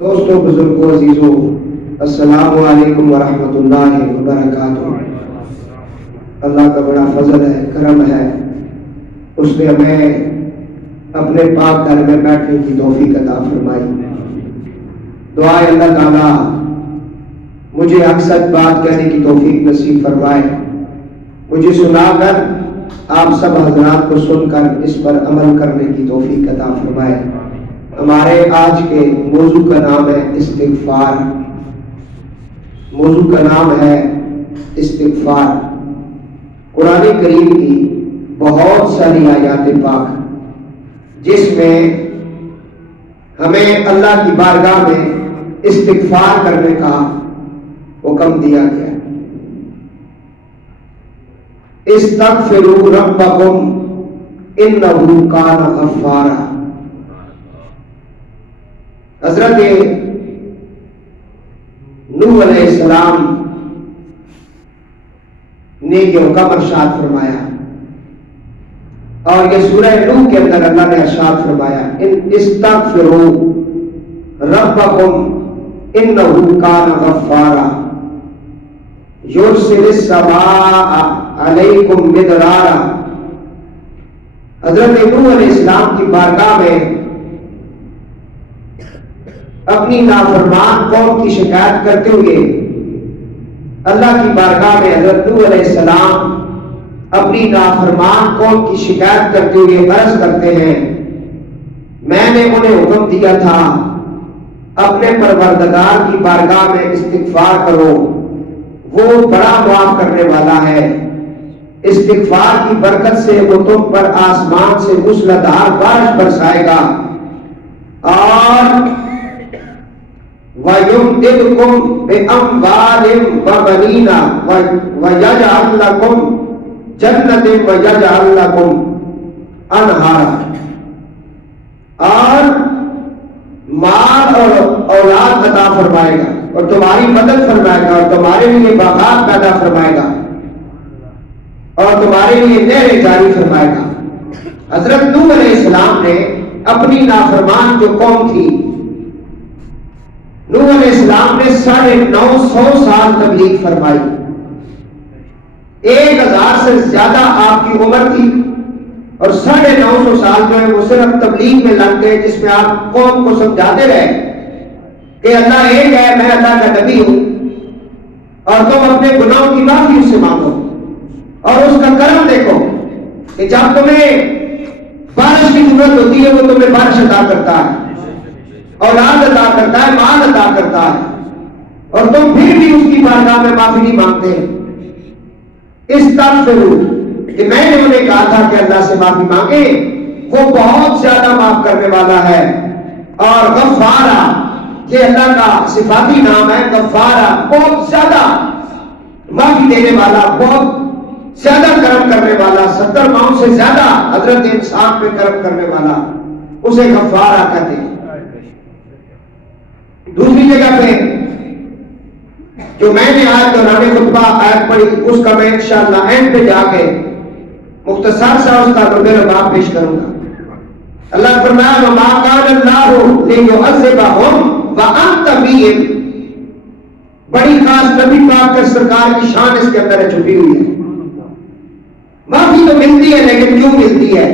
دوستوں، بزرگوں، عزیزوں، السلام علیکم ورحمۃ اللہ وبرکاتہ۔ اللہ کا بڑا فضل ہے، کرم ہے، اس نے ہمیں اپنے پاک گھر میں بیٹھنے کی توفیق عطا فرمائی۔ دعا ہے اللہ تعالیٰ مجھے اکثر بات کہنے کی توفیق نصیب فرمائے، مجھے سنا کر آپ سب حضرات کو سن کر اس پر عمل کرنے کی توفیق عطا فرمائے۔ ہمارے آج کے موضوع کا نام ہے استغفار۔ موضوع کا نام ہے استغفار۔ قرآن کریم کی بہت ساری آیات پاک جس میں ہمیں اللہ کی بارگاہ میں استغفار کرنے کا حکم دیا گیا ہے۔ استغفروا ربکم انہ کان غفارا۔ حضرت نوح علیہ السلام نے یہ حکم ارشاد فرمایا، اور یہ سورہ نوح کے اندر اللہ نے ارشاد فرمایا استغفروا ربکم انہ کان غفارا یرسل السماء علیکم مدرارا۔ حضرت نوح علیہ السلام کی بارگاہ میں اپنی نافرمان قوم کی شکایت کرتے ہوئے اللہ کی بارگاہ میں حضرت نوح علیہ السلام اپنی نافرمان قوم کی شکایت کرتے ہوئے عرض کرتے ہیں، میں نے انہیں حکم دیا تھا اپنے پروردگار کی بارگاہ میں استغفار کرو، وہ بڑا معاف کرنے والا ہے، استغفار کی برکت سے وہ تم پر آسمان سے موسلادھار بارش برسائے گا، اور وَيُمْدِدْكُمْ بِأَمْوَالٍ وَبَنِينَ وَيَجْعَلْ لَكُمْ جَنَّةٍ وَيَجْعَلْ لَكُمْ أَنْهَارًا۔ اور مال اور اولاد عطا فرمائے گا، اور تمہاری مدد فرمائے گا، اور تمہارے لیے باغات پیدا فرمائے گا، اور تمہارے لیے نہریں جاری فرمائے گا۔ حضرت نوح علیہ السلام نے اپنی نافرمان جو قوم تھی، نوح علیہ السلام نے 950 سال تبلیغ فرمائی، 1000 سے زیادہ آپ کی عمر تھی، اور 950 سال جو ہے وہ صرف تبلیغ میں لگ گئے، جس میں آپ قوم کو سمجھاتے رہے کہ اللہ ایک ہے، میں اللہ کا نبی ہوں، اور تم اپنے گناہوں کی معافی اس سے مانگو، اور اس کا کرم دیکھو کہ جب تمہیں بارش کی ضرورت ہوتی ہے وہ تمہیں بارش عطا کرتا ہے، اولاد عطا کرتا ہے، مال عطا کرتا ہے، اور تم پھر بھی اس کی بارگاہ میں معافی نہیں مانگتے۔ استغفروا، کہ میں نے انہیں کہا تھا کہ اللہ سے معافی مانگے، وہ بہت زیادہ معاف کرنے والا ہے، اور غفارا، یہ اللہ کا صفاتی نام ہے، غفارا، بہت زیادہ معافی دینے والا، بہت زیادہ کرم کرنے والا، 70 ماؤں سے زیادہ حضرت انسان پہ کرم کرنے والا، اسے غفارا کہتے ہیں۔ دوسری جگہ پہ جو میں نے آج دوران خطبہ آیت پڑھی، اس کا میں انشاءاللہ اینڈ پہ جا کے مختصر سا اس کا رباب پیش کروں گا۔ اللہ فرمایا وَمَا كَانَ اللَّهُ لِيُعَذِّبَهُمْ وَأَنْتَ فِيهِمْ۔ بڑی خاص نبی پاک کا سرکار کی شان اس کے اندر چھپی ہوئی ہے۔ معافی تو ملتی ہے، لیکن کیوں ملتی ہے؟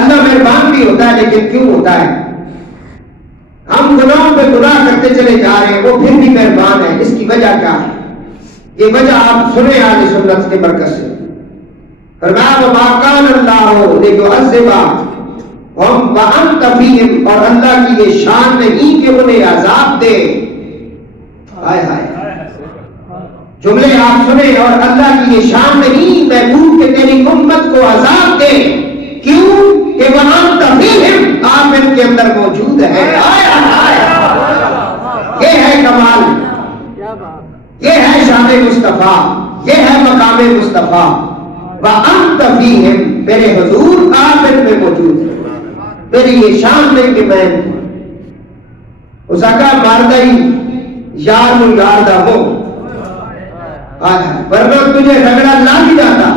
اللہ مہربان بھی ہوتا ہے، لیکن کیوں ہوتا ہے؟ ہم گناہوں پہ گناہ کرتے چلے جا رہے ہیں، وہ پھر بھی مہربان ہے، اس کی وجہ کیا ہے؟ یہ وجہ آپ سنیں اہل سنت کے برکت سے۔ فرمایا وَمَا كَانَ اللَّهُ لِيُعَذِّبَهُمْ وَأَنْتَ فِيهِمْ، اور اللہ کی یہ شان نہیں کہ انہیں عذاب دے۔ ہائے ہائے، جملے آپ سنیں، اور اللہ کی یہ شان نہیں محبوب کہ تیری امت کو عذاب دے، کیوں کہ وَأَنْتَ فِيهِمْ، آپ ان کے اندر موجود ہے۔ یہ ہے کمال، یہ ہے شان مصطفیٰ، یہ ہے مقام مصطفیٰ۔ وَأَنْتَ فِيهِمْ، میرے حضور آپ ان میں موجود ہے، میری یہ شان نہیں کہ میں اس کا ماردائی یار نو یار دا ہو، ورنہ تجھے رگڑا نہ بھی جاتا،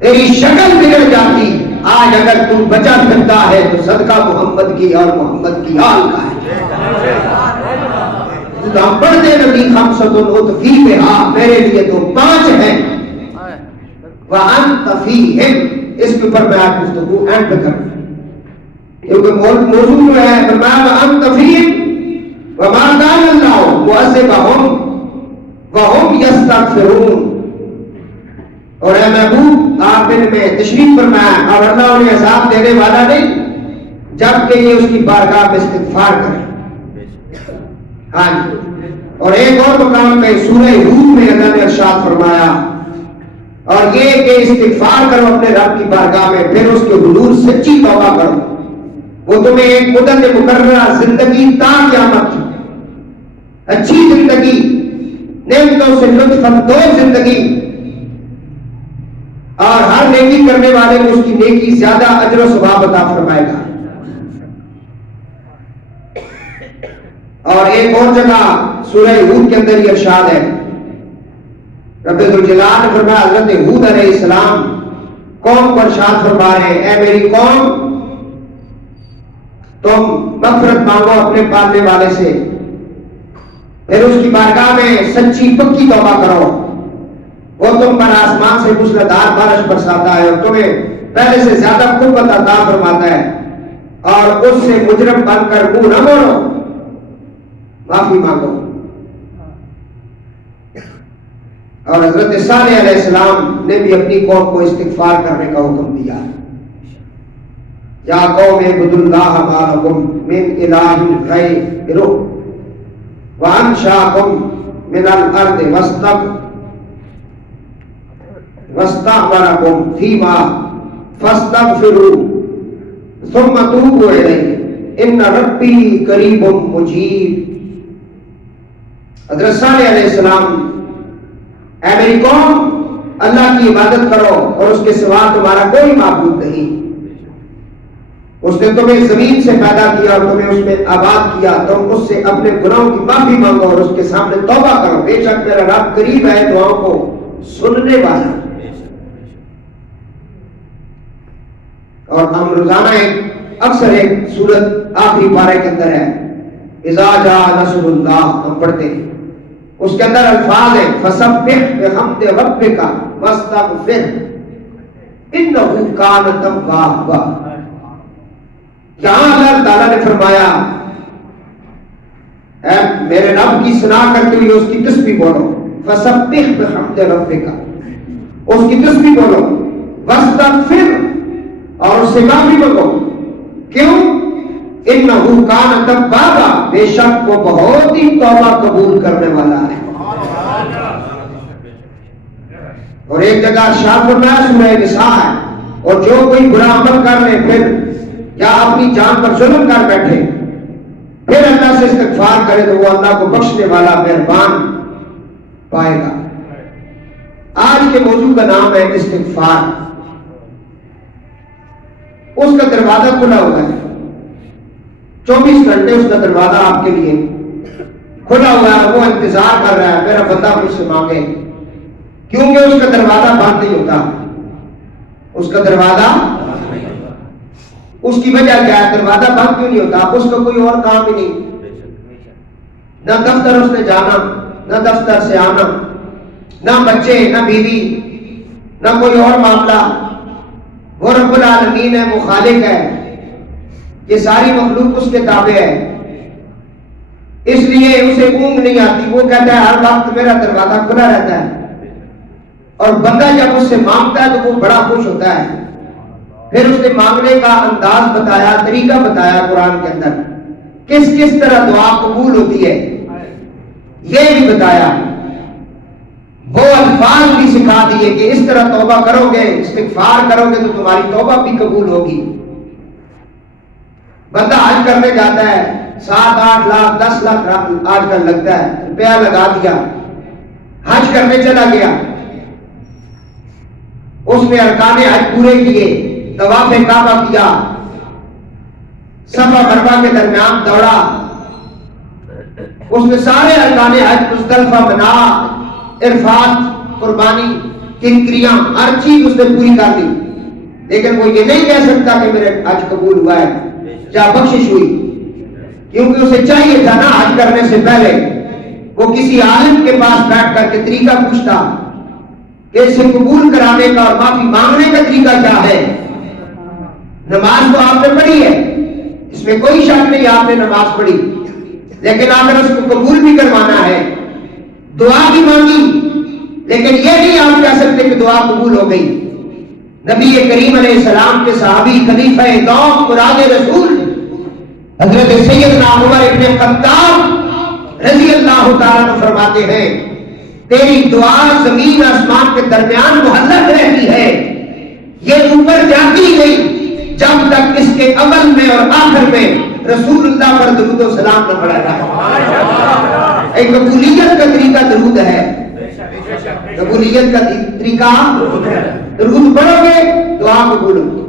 تیری شکل بگڑ جاتی، آج اگر تم بچا پھرتا ہے تو صدقہ محمد کی اور محمد کی آل کا ہے۔ ہم پڑھتے نبی خمسۃ اطفی بہا، میرے لیے تو 5 ہیں، وَأَنْتَ فِيهِمْ، اس کے اوپر میں آج گفتگو اینڈ پہ کروں کیونکہ موضوع جو ہے فرمایا وَأَنْتَ فِيهِمْ وَمَا كَانَ اللَّهُ مُعَذِّبَهُمْ وَهُمْ يَسْتَغْفِرُونَ، اور اے محبوب آپ ان میں تشریف فرمایا اور اللہ انہیں عذاب دینے والا نہیں جبکہ یہ اس کی بارگاہ میں استغفار کریں۔ ہاں جی، اور ایک اور مقام پہ سورہ ہود میں اللہ نے ارشاد فرمایا اور یہ کہ استغفار کرو اپنے رب کی بارگاہ میں، پھر اس کے حضور سچی توبہ کرو، وہ تمہیں ایک مدت مقررہ زندگی تا قیامت، اچھی زندگی، نعمتوں سے لطف اندوز زندگی، اور ہر نیکی کرنے والے کو اس کی نیکی زیادہ اجر و ثواب عطا فرمائے گا۔ اور ایک اور جگہ سورہ ہود کے اندر یہ ارشاد ہے، رب ذوالجلال نے فرمایا حضرت ہود علیہ السلام قوم کو ارشاد فرما رہے ہیں، اے میری قوم تم مغفرت مانگو اپنے پالنے والے سے، پھر اس کی بارگاہ میں سچی پکی توبہ کرو، وہ تم پر آسمان سے موسلادھار بارش برساتا ہے اور تمہیں پہلے سے زیادہ قوت عطا فرماتا ہے، اور اس سے مجرم بن کر منہ نہ موڑو، معافی مانگو۔ اور حضرت صالح علیہ السلام نے بھی اپنی قوم کو استغفار کرنے کا حکم دیا، یا قوم اعبدوا اللہ ما لکم من الہ غیرہ وانشاکم من الارض واستعمرکم فیما فاستغفروا ثم توبوا الیہ ان ربی قریب مجیب۔ حضرت صالح علیہ السلام، اے میری قوم اللہ کی عبادت کرو اور اس کے سوا تمہارا کوئی معبود نہیں، اس نے تمہیں زمین سے پیدا کیا اور تمہیں اس میں آباد کیا، تم اس سے اپنے گناہوں کی معافی مانگو اور اس کے سامنے توبہ کرو، بے شک میرا رب قریب ہے دعاؤں کو سننے والا۔ اور ہم روزانہ اکثر ایک سورت آخری پارے کے اندر ہے اذا جاء نصر اللہ، ہم پڑھتے ہیں، اس کے اندر الفاظ ہیں فسبح بحمد ربک واستغفر انہ کان توابا۔ یہاں اللہ تعالیٰ نے فرمایا اے میرے رب کی ثنا کرتے ہوئے اس کی تسبیح بولو، فسبح بحمد ربک، اس کی تسبیح بولو، واستغفر، اور اس سے معافی مانگو، کیوں؟ انہو کان توابا، بے شک وہ بہت ہی توبہ قبول کرنے والا ہے۔ اور ایک جگہ ارشاد فرمایا سورہ نساء ہے، اور جو کوئی برا عمل کر لے پھر یا اپنی جان پر ظلم کر بیٹھے پھر اللہ سے استغفار کرے تو وہ اللہ کو بخشنے والا مہربان پائے گا۔ آج کے موضوع کا نام ہے استغفار۔ اس کا دروازہ کھلا ہوا ہے، 24 گھنٹے اس کا دروازہ آپ کے لیے کھلا ہوا ہے، وہ انتظار کر رہا ہے میرا بندہ مجھ سے مانگے، کیونکہ اس کا دروازہ بند نہیں ہوتا، اس کا دروازہ، اس کی وجہ کیا ہے؟ دروازہ بند کیوں نہیں ہوتا؟ اس کا کوئی اور کام ہی نہیں، نہ دفتر اس نے جانا، نہ دفتر سے آنا، نہ بچے، نہ بیوی، نہ کوئی اور معاملہ، وہ رب العالمین ہے، وہ خالق ہے، یہ ساری مخلوق اس کے تابع ہے، اس لیے اسے اونگ نہیں آتی، وہ کہتا ہے ہر وقت میرا دروازہ کھلا رہتا ہے، اور بندہ جب اس سے مانگتا ہے تو وہ بڑا خوش ہوتا ہے۔ پھر اس نے مانگنے کا انداز بتایا، طریقہ بتایا قرآن کے اندر، کس کس طرح دعا قبول ہوتی ہے یہ بھی بتایا، وہ الفاظ بھی سکھا دیے کہ اس طرح توبہ کرو گے، استغفار کرو گے تو تمہاری توبہ بھی قبول ہوگی۔ بندہ حج کرنے جاتا ہے، 7 8 لاکھ 10 لاکھ آج کل لگتا ہے، روپیہ لگا دیا، حج کرنے چلا گیا، اس نے ارکان حج پورے کیے، طواف کعبہ کیا، صفا مروا کے درمیان دوڑا، اس نے سارے ارکان حج، مزدلفہ، منا، عرفات، قربانی، کنکریاں، ہر چیز اس نے پوری کر لی، لیکن وہ یہ نہیں کہہ سکتا کہ میرے حج قبول ہوا ہے یا بخشش ہوئی، کیونکہ اسے چاہیے تھا نا حج کرنے سے پہلے وہ کسی عالم کے پاس بیٹھ کر کے طریقہ پوچھتا کہ اسے قبول کرانے کا اور معافی مانگنے کا طریقہ کیا ہے؟ نماز تو آپ نے پڑھی ہے، اس میں کوئی شک نہیں آپ نے نماز پڑھی، لیکن اگر اس کو قبول بھی کروانا ہے، دعا بھی مانگی، لیکن یہ نہیں آپ کہہ سکتے کہ دعا قبول ہو گئی۔ نبی کریم علیہ السلام کے صحابی خلیفہ دوم مراد رسول حضرت سیدنا عمر ابن خطاب رضی اللہ تعالیٰ عنہ فرماتے ہیں تیری دعا زمین آسمان کے درمیان معلق رہتی ہے، یہ اوپر جاتی نہیں جب تک اس کے اول میں اور آخر میں رسول اللہ پر درود و سلام نہ پڑا جائے۔ ایک قبولیت کا طریقہ درود ہے، قبولیت کا طریقہ درود پڑھو گے دعا قبول ہوگی،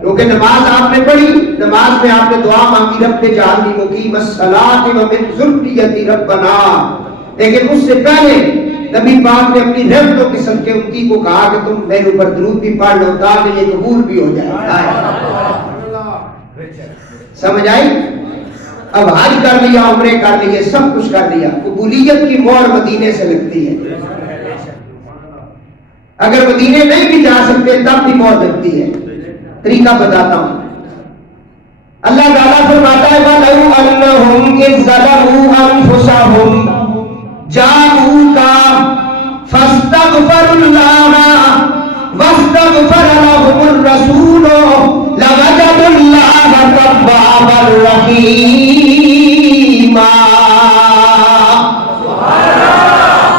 کیونکہ نماز آپ نے پڑھی، نماز میں آپ نے دعا مانگی رب اجعلنی مقیم الصلاۃ ومن ذریتی ربنا، لیکن اس سے پہلے نبی پاک نے اپنی رحمتوں کے صدقے امتی کو کہا کہ تم میرے اوپر درود بھی پڑھ لو تاکہ یہ قبول بھی ہو جائے۔ سمجھ آئی؟ اب حج کر لیا، عمرے کر لیے، سب کچھ کر لیا، قبولیت کی مہر مدینے سے لگتی ہے۔ اگر مدینے نہیں بھی جا سکتے تب بھی مہر لگتی ہے۔ طریقہ بتاتا ہوں، اللہ تعالیٰ فرماتا ہے وَلَوْ أَنَّهُمْ إِذْ ظَلَمُوا أَنفُسَهُمْ جَاءُوكَ فَاسْتَغْفَرُوا اللَّهَ وَاسْتَغْفَرَ لَهُمُ الرَّسُولُ لَوَجَدُوا اللَّهَ تَوَّابًا رَحِيمًا۔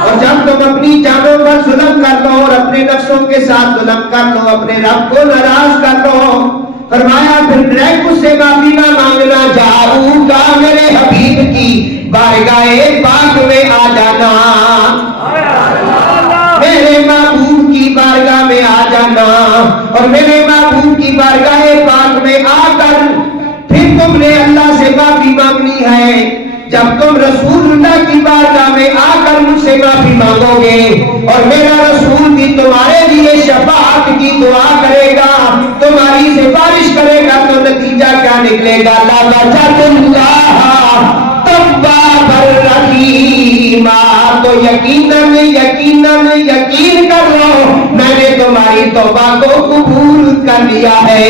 اور جب تم اپنی جانوں پر ظلم کر لو اور اپنے نفسوں کے ساتھ ظلم کر لو، اپنے رب کو ناراض کر لو، فرمایا پھر ڈائریکٹ اس سے معافی نہ مانگنا، جاؤ کا میرے حبیب کی بارگاہ پاک میں آ جانا، میرے محبوب کی بارگاہ میں آ جانا، اور میرے محبوب کی بارگاہ پاک میں آ کر پھر تم نے اللہ سے معافی مانگنی ہے۔ جب تم رسول اللہ کی بارگاہ میں آ کر مجھ سے معافی مانگو گے اور میرا رسول بھی تمہارے لیے شفاعت کی دعا کرے گا، تمہاری سفارش کرے گا، تو نتیجہ کیا نکلے گا؟ لَوَجَدُوا اللَّهَ تَوَّابًا رَحِيمًا۔ تو یقین کر لو میں نے تمہاری توبہ کو قبول کر لیا ہے۔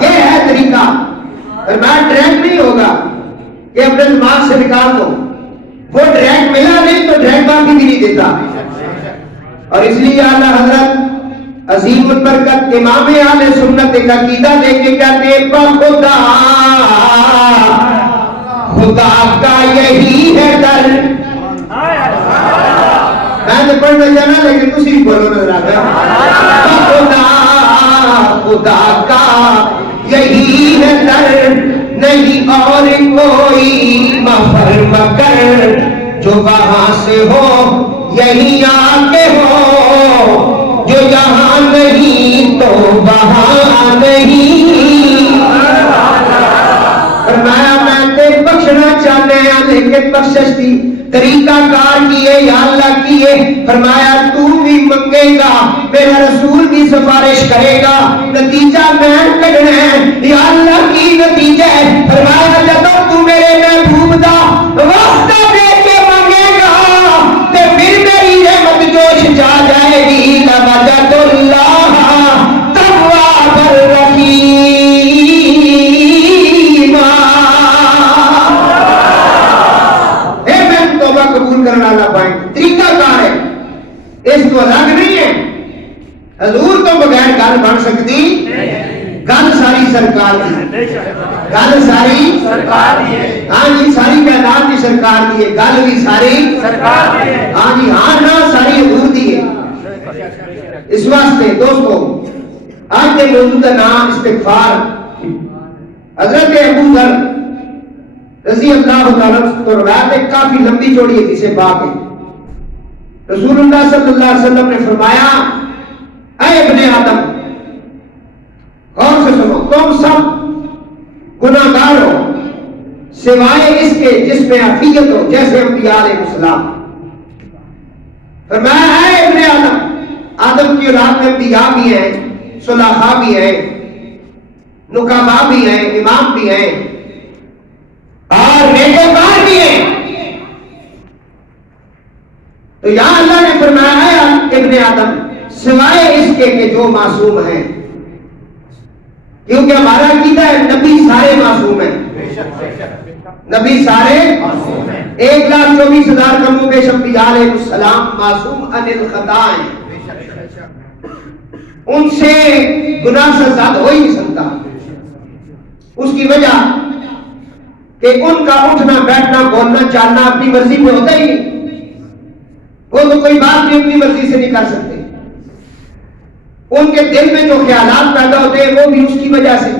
یہ ہے طریقہ، میں ڈائریکٹ نہیں ہوگا کہ اپنے دماغ سے نکال دو، وہ ڈائریکٹ ملا نہیں تو ڈائریکٹ معافی بھی نہیں دیتا۔ اور اس لیے اعلیٰ حضرت عظیم البرکت امام اہل سنت ایک عقیدہ دے کے کہتے ہیں خدا خدا کا یہی ہے در، میں تو پڑھنا جانا لیکن تسی بھی بولو نظر آتا، خدا کا یہی ہے در، نہیں اور کوئی مفر مکر، جو وہاں سے ہو یہی آ کے ہو، جو یہاں نہیں تو وہاں نہیں۔ فرمایا میں تے بخشنا چاہتے ہیں لیکن بخشش دی طریقہ کار کیے یا اللہ کیے، فرمایا تو بھی منگے گا، میرا رسول بھی سفارش کرے گا، نتیجہ میں کہنا ہے یا اللہ کی نتیجہ ہے۔ فرمایا جب تو میرے محبوب دا واسطہ دے کے منگے گا تے پھر میری رحمت جوش جا جائے گی، لَوَجَدُوا اللَّهَ تَوَّابًا رَحِيمًا۔ قبول کرنا اللہ پائیں طریقہ کار ہے، اس کو الگ نہیں ہے۔ حضور تو بغیر گل بن سکتی، گل ساری سرکار کی، گل ساری سرکار کی ہے، ہاں جی ساری کائنات کی سرکار کی ہے، گل بھی ساری سرکار کی ہے، ہاں جی ہاں نہ ساری حضور دی ہے۔ اس واسطے دوستو آج کے موضوع کا نام استغفار۔ حضرت ابو ذر رضی اللہ تعالیٰ تو روایت ہے کافی لمبی چوڑی حدیث پاک ہے۔ رسول اللہ صلی اللہ علیہ وسلم نے فرمایا اے ابن آدم غور سے سنو، تم سب گناہگار ہو سوائے اس کے جس میں عافیت ہو، جیسے انبیاء علیہ السلام۔ فرمایا اے ابن آدم، آدم کی اولاد میں انبیاء بھی ہیں، صلحاء بھی ہیں، نقباء بھی ہیں، امام بھی ہیں اور نیکوکار تو یہاں اللہ نے فرمایا ہے ابن آدم سوائے اس کے کہ جو معصوم ہیں، کیونکہ ہمارا عقیدہ ہے نبی سارے معصوم ہیں، نبی سارے 1,24,000 کم و بیش انبیاء علیہ السلام معصوم عن الخطا ہیں، ان سے گناہ سے زیادہ ہو ہی نہیں سکتا۔ اس کی وجہ کہ ان کا اٹھنا بیٹھنا بولنا چالنا اپنی مرضی پہ ہوتا ہی نہیں، وہ تو کوئی بات بھی اپنی مرضی سے نہیں کر سکتے، ان کے دل میں جو خیالات پیدا ہوتے ہیں وہ بھی اس کی وجہ سے،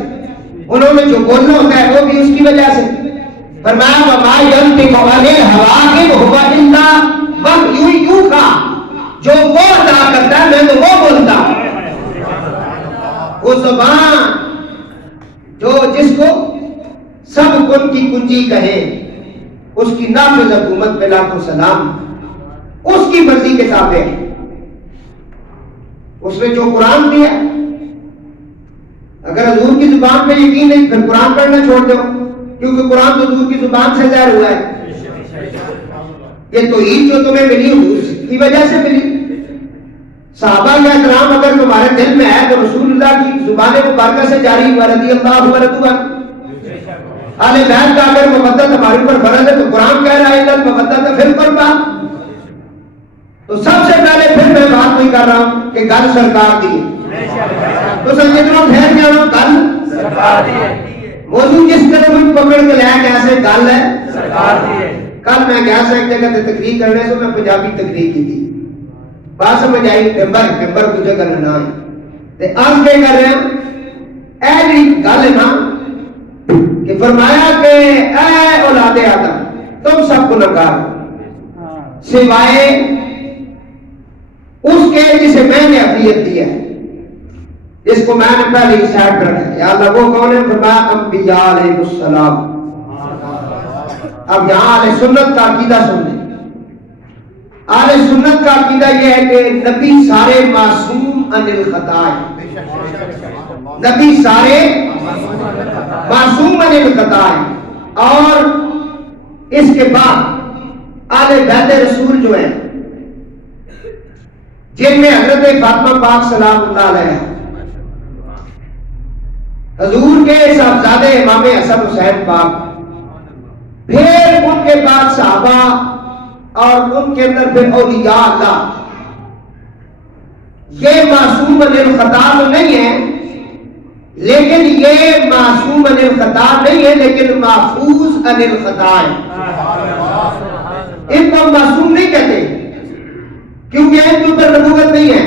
انہوں نے جو بولنا ہوتا ہے وہ بھی اس کی وجہ سے۔ فرمایا وما ينطق عن الهوى ان هو الا وحی یوحی، جو وہ ادا کرتا ہے میں تو وہ بولتا ہوں۔ وہ زبان جو جس کو سب کن کی کنجی کہے، اس کی نافذ حکومت پہ لاکھوں سلام، اس کی مرضی کے تابع ہے۔ اس نے جو قرآن دیا، اگر حضور کی زبان پہ یقین نہیں پھر قرآن پڑھنا چھوڑ دو، کیونکہ قرآن تو حضور کی زبان سے ظاہر ہوا ہے۔ یہ توحید جو تمہیں ملی حضور کی وجہ سے ملی۔ صحابہ کا احترام اگر تمہارے دل میں ہے تو رسول اللہ کی زبان مبارکہ سے جاری ہوا، رضی اللہ عنہ ورضوا عنہ۔ اہل بیت کا اگر محبت ہمارے اوپر فرض ہے تو قرآن کہہ رہا ہے ان المودۃ فی القربى۔ تو سب سے پہلے پھر میں بات نہیں کر رہا ہوں کہ گل سرکار دی ہے، تو سنجدوں ٹھہر جاؤ، گل سرکار دی ہے۔ موضوع جس طرح مجھ پکڑ کے لیا کہ ایسے گل ہے سرکار دی ہے۔ کل میں گیا سا ایک جگہ تے تقریر کرنے سے میں پنجابی تقریر کی تھی، بات سمجھ آئی، ممبر کو جگہ نہ آئی تے آج کے کر رہے ہیں ایسی گل ہے نا کہ فرمایا کہ اے اولاد آدم تم سب گنہگار سوائے اس کے جسے میں نے عقیدت دیا ہے، جس کو میں نے پہلے سائڈ پر رکھا ہے۔ یا اللہ وہ کون ہے؟ فرمایا انبیاء علیہ السلام۔ اب یہاں اہل سنت کا عقیدہ سن لیں۔ اہل سنت کا عقیدہ یہ ہے کہ نبی سارے معصوم عن الخطا ہیں، نبی سارے معصوم عن الخطا ہیں، اور اس کے بعد اہل بیت رسول جو ہیں جن میں حضرت فاطمہ پاک سلام اللہ علیہ، حضور کے صاحبزادے امام حسن حسین پاک، پھر ان کے بعد صحابہ، اور ان کے اندر پھر اولیاء اللہ، یہ معصوم عن الخطا تو نہیں ہے، لیکن یہ معصوم عن الخطا نہیں ہے لیکن محفوظ عن الخطا ہے۔ ان کو معصوم نہیں کہتے کیونکہ ان کے اوپر نبوت نہیں ہے،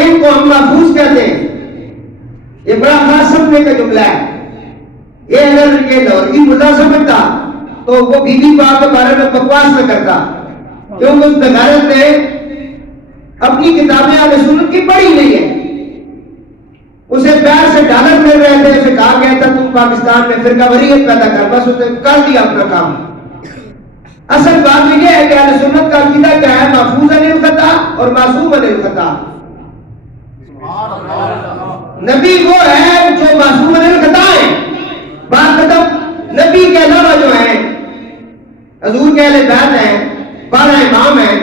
ان کو ہم محفوظ کہتے ہیں۔ یہ بڑا خاص سمجھنے کا جملہ ہے، یہ اگر یہ لوگی ملا سمجھتا تو وہ بی بی پاک کے بارے میں بکواس نہ کرتا، کیونکہ اس بغیرت نے اپنی کتابیں اہل سنت کی پڑھی نہیں ہے۔ اسے پیر سے ڈالر مل رہے تھے، اسے کہا گیا تھا تم پاکستان میں فرقہ واریت پیدا کر، بس اس نے کر دیا اپنا کام۔ اصل بات یہ ہے کہ اہل سنت کا عقیدہ کیا ہے؟ محفوظ عن الخطا اور معصوم عن الخطا۔ نبی وہ ہے جو معصوم عن الخطا ہے، بات ختم۔ نبی کے علاوہ جو ہیں حضور کے اہل بیت ہیں، 12 امام ہیں،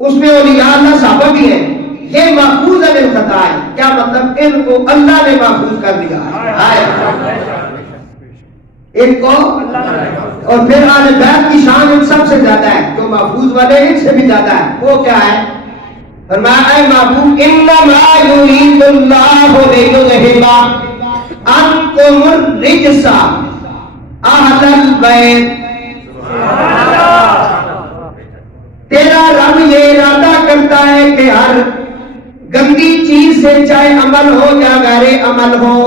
اس میں اولیاء اللہ صحابہ بھی ہیں، یہ محفوظ عن الخطا ہے۔ کیا مطلب؟ ان کو اللہ نے محفوظ کر دیا ہے، ان کو، اور پھر اہل بیت کی شان ان سب سے زیادہ ہے، جو محفوظ والے ان سے بھی زیادہ ہے۔ وہ کیا ہے؟ فرمایا اے محبوب انما یرید اللہ لیذہب عنکم الرجس اہل البیت۔ تیرا رب یہ ارادہ کرتا ہے کہ ہر گندی چیز سے چاہے عمل ہو یا غیر عمل ہو،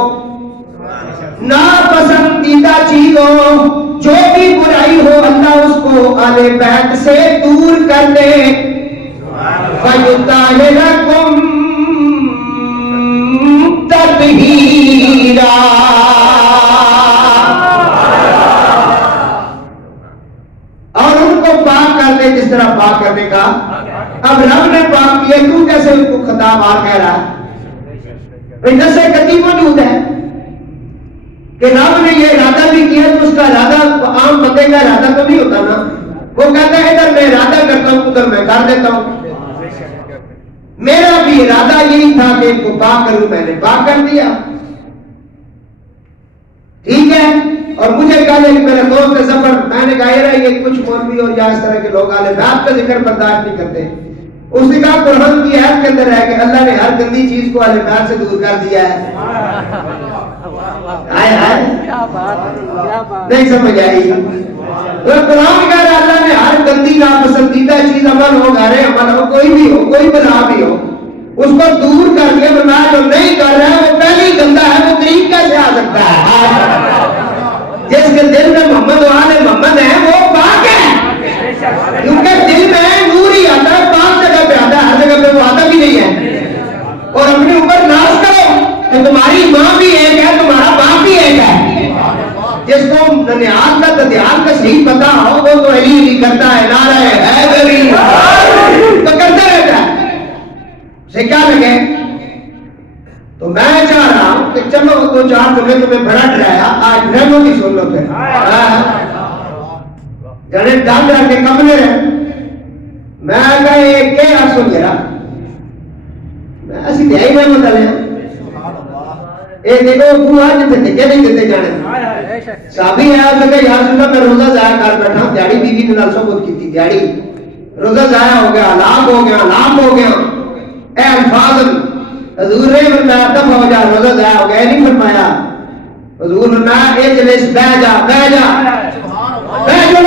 ناپسندیدہ چیز ہو، جو بھی برائی ہو، اللہ اس کو اہل بیت سے دور کر دے۔ وَيُطَهِّرَكُمْ تَطْهِيرًا، اور ان کو پاک کر دے جس طرح پاک کرنے کا اب رب نے پاک کیا، تو کیسے ان کو خطا مار کہہ رہا ہے؟ نص قطعی موجود ہے کہ رب نے یہ ارادہ بھی کیا، تو اس کا ارادہ عام بندے کا ارادہ تو نہیں ہوتا نا، وہ کہتا ہے ادھر میں ارادہ کرتا ہوں ادھر میں کر دیتا ہوں. میرا بھی ارادہ یہی تھا کہ ان کو پاک کروں, میں نے پاک کر دیا. ٹھیک ہے. اور مجھے کہا کہ میرا دوست ہے سفر, میں نے کہا یہ کچھ مولوی اور یا اس طرح کے لوگ اہل بیت کا ذکر برداشت نہیں کرتے. اس نے کہا قرآن کی آیت کے اندر ہے کہ اللہ نے ہر گندی چیز کو اہل بیت سے دور کر دیا ہے. نہیں سمجھ آئی؟ قرآن کہہ رہا ہے اللہ نے ہر گندی ناپسندیدہ چیز عمل ہو, گھر عمل ہو, کوئی بھی ہو, کوئی بلا بھی ہو, اس کو دور کر کے فرمایا جو نہیں کر رہا ہے وہ پہلی گندا ہے, وہ قریب کیسے آ سکتا ہے؟ جس کے دل میں محمد و آل محمد ہے وہ پاک ہے, کیونکہ دل میں نور ہی آتا ہے, پاک جگہ پہ آتا ہے, ہر جگہ پہ وہ آتا بھی نہیں ہے. اور اپنے اوپر ناز کرو کہ تمہاری ماں بھی ایک ہے, تمہارا باپ بھی ایک ہے. جس کو ننیال کا ددیال کا صحیح پتا ہو وہ تو علی علی کرتا ہے, نعرہ حیدری تو کرتا رہتا ہے. اسے کیا لگے؟ تو میں چاہ رہا ہوں کہ چلو دو چار تمہیں بڑا ڈرایا, آج ڈراموں کی سن لو پھر. جانے ڈال ڈال کے کمرے رہے, میں کہا یہ کیا عرص ہو گیا, میں ایسی دہائی میں مطلع ہے اے دیکھو وہ آج جتے کیا نہیں دیتے جانے. صحابی ہے آپ نے کہا یا رسول اللہ میں روزہ ضائع کر بیٹھا ہوں, دیاڑی بیوی نے نالسوں بہت کی تھی, دیاڑی روزہ ضائع ہو گیا, ہلاک ہو گیا, ہلاک ہو گیا. اے الفاظ حضور نے فرمایا دفع ہو جا, روزہ ضائع ہو گیا نہیں فرمایا. حضور نے فرمایا اجلس, بیٹھ جا, بیٹھ جا, بیٹھ جا.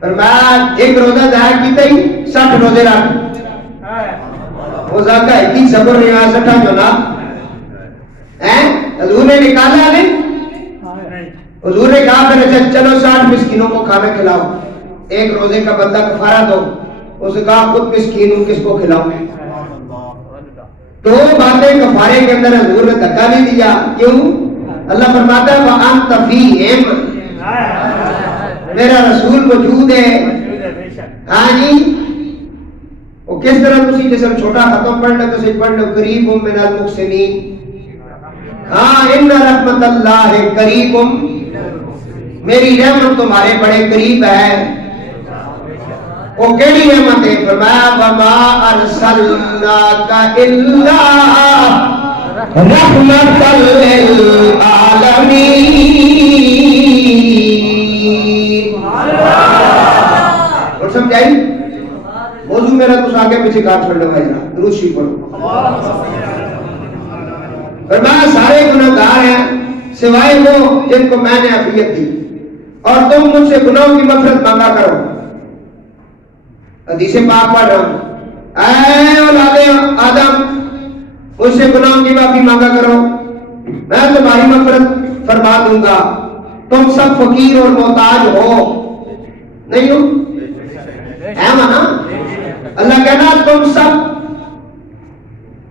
فرمایا ایک روزہ ضائع کیتا ہی 60 روزے رکھ. وہ زکا ہے کی صبر نہیں آ سکتا جو نا حضور نے نکالا نہیں. حضور نے کہا پھر چلو 60 مسکینوں کو کھانا کھلاؤ, ایک روزے کا بدلہ کفارہ دو. اس نے کہا خود مسکین ہوں کس کو کھلاؤں. دو باتیں کفارے کے اندر حضور نے دھکا نہیں دیا. کیوں؟ اللہ فرماتا ہے وَأَنْتَ فِيهِمْ, میرا رسول موجود ہے. ہاں جی, وہ کس طرح تسی جیسے چھوٹا ختم پڑھ لے تو سے پڑھ لو قریب من المحسنین. ہاں ان رحمت اللہ قریب, میری رحمت تمہارے بڑے قریب ہے. وہ کیڑی رحمت ہے؟ فرمایا وما ارسلناک الا رحمت للعالمین. اور سمجھائی موضوع میرا تو آگے پیچھے کاٹ چھوڑ لو بھائی, درود شریف پڑھو. فرمایا سارے گناہگار ہیں سوائے وہ جن کو میں نے عافیت دی, اور تم مجھ سے گناہوں کی مغفرت مانگا کرو. حدیث پاک پڑھ رہا ہوں, اے اولاد آدم مجھ سے گناہوں کی معافی مانگا کرو, میں تمہاری مغفرت فرما دوں گا. تم سب فقیر اور محتاج ہو, نہیں ہو؟ ہے مانا اللہ کہنا تم سب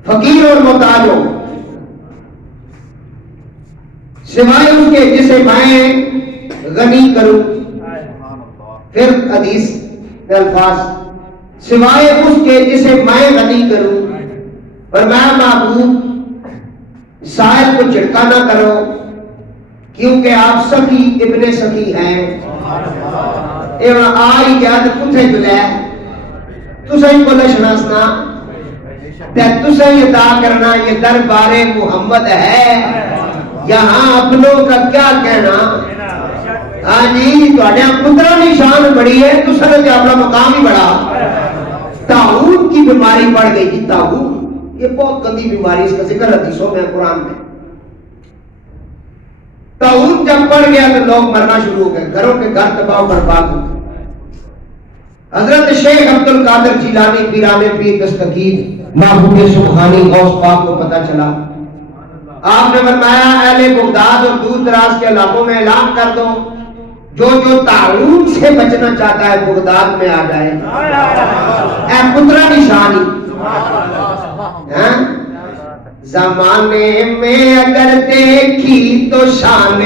فقیر اور محتاج ہو سوائے اس کے جسے میں غنی کروں. پھر حدیث کے الفاظ سوائے اس کے جسے میں غنی کروں. اور میں محبوب سائل کو جھٹکا نہ کرو کیونکہ آپ سخی ابن سخی ہیں. ایوہ آئی یاد کتھے بلے تسائی کو لشناسنا تسائی عطا کرنا, یہ دربار محمد ہے, یہاں اپنوں کا کیا کہنا. ہاں جی تواڈے پترا نشان بڑی ہے, تساں تے اپنا مقام ہی بڑا. طاعون کی بیماری بڑھ گئی جی, طاعون یہ بہت گندی بیماری, اس کا ذکر حدیثوں میں قرآن میں. طاعون جب پڑ گیا تو لوگ مرنا شروع ہو گئے, گھروں کے گھر تباہ و برباد ہو گئے. حضرت شیخ عبد القادر جیلانی پیران پیر دستگیر محبوب سبحانی غوث پاک کو پتہ چلا. آپ نے فرمایا اہل بغداد اور دور دراز کے علاقوں میں اعلان کر دو جو جو طاعون سے بچنا چاہتا ہے بغداد میں آ جائے. اے پترا نشانی زمانے میں اگر دیکھی تو شان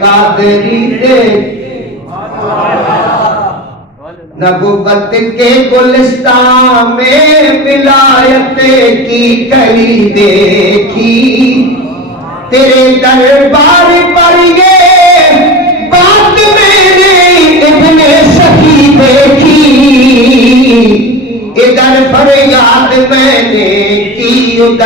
قادری دیکھی, نبوت کے گلستان میں ولایت کی کلی دیکھی. تیرے دربار پر یہ بات میں نے ابن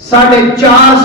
450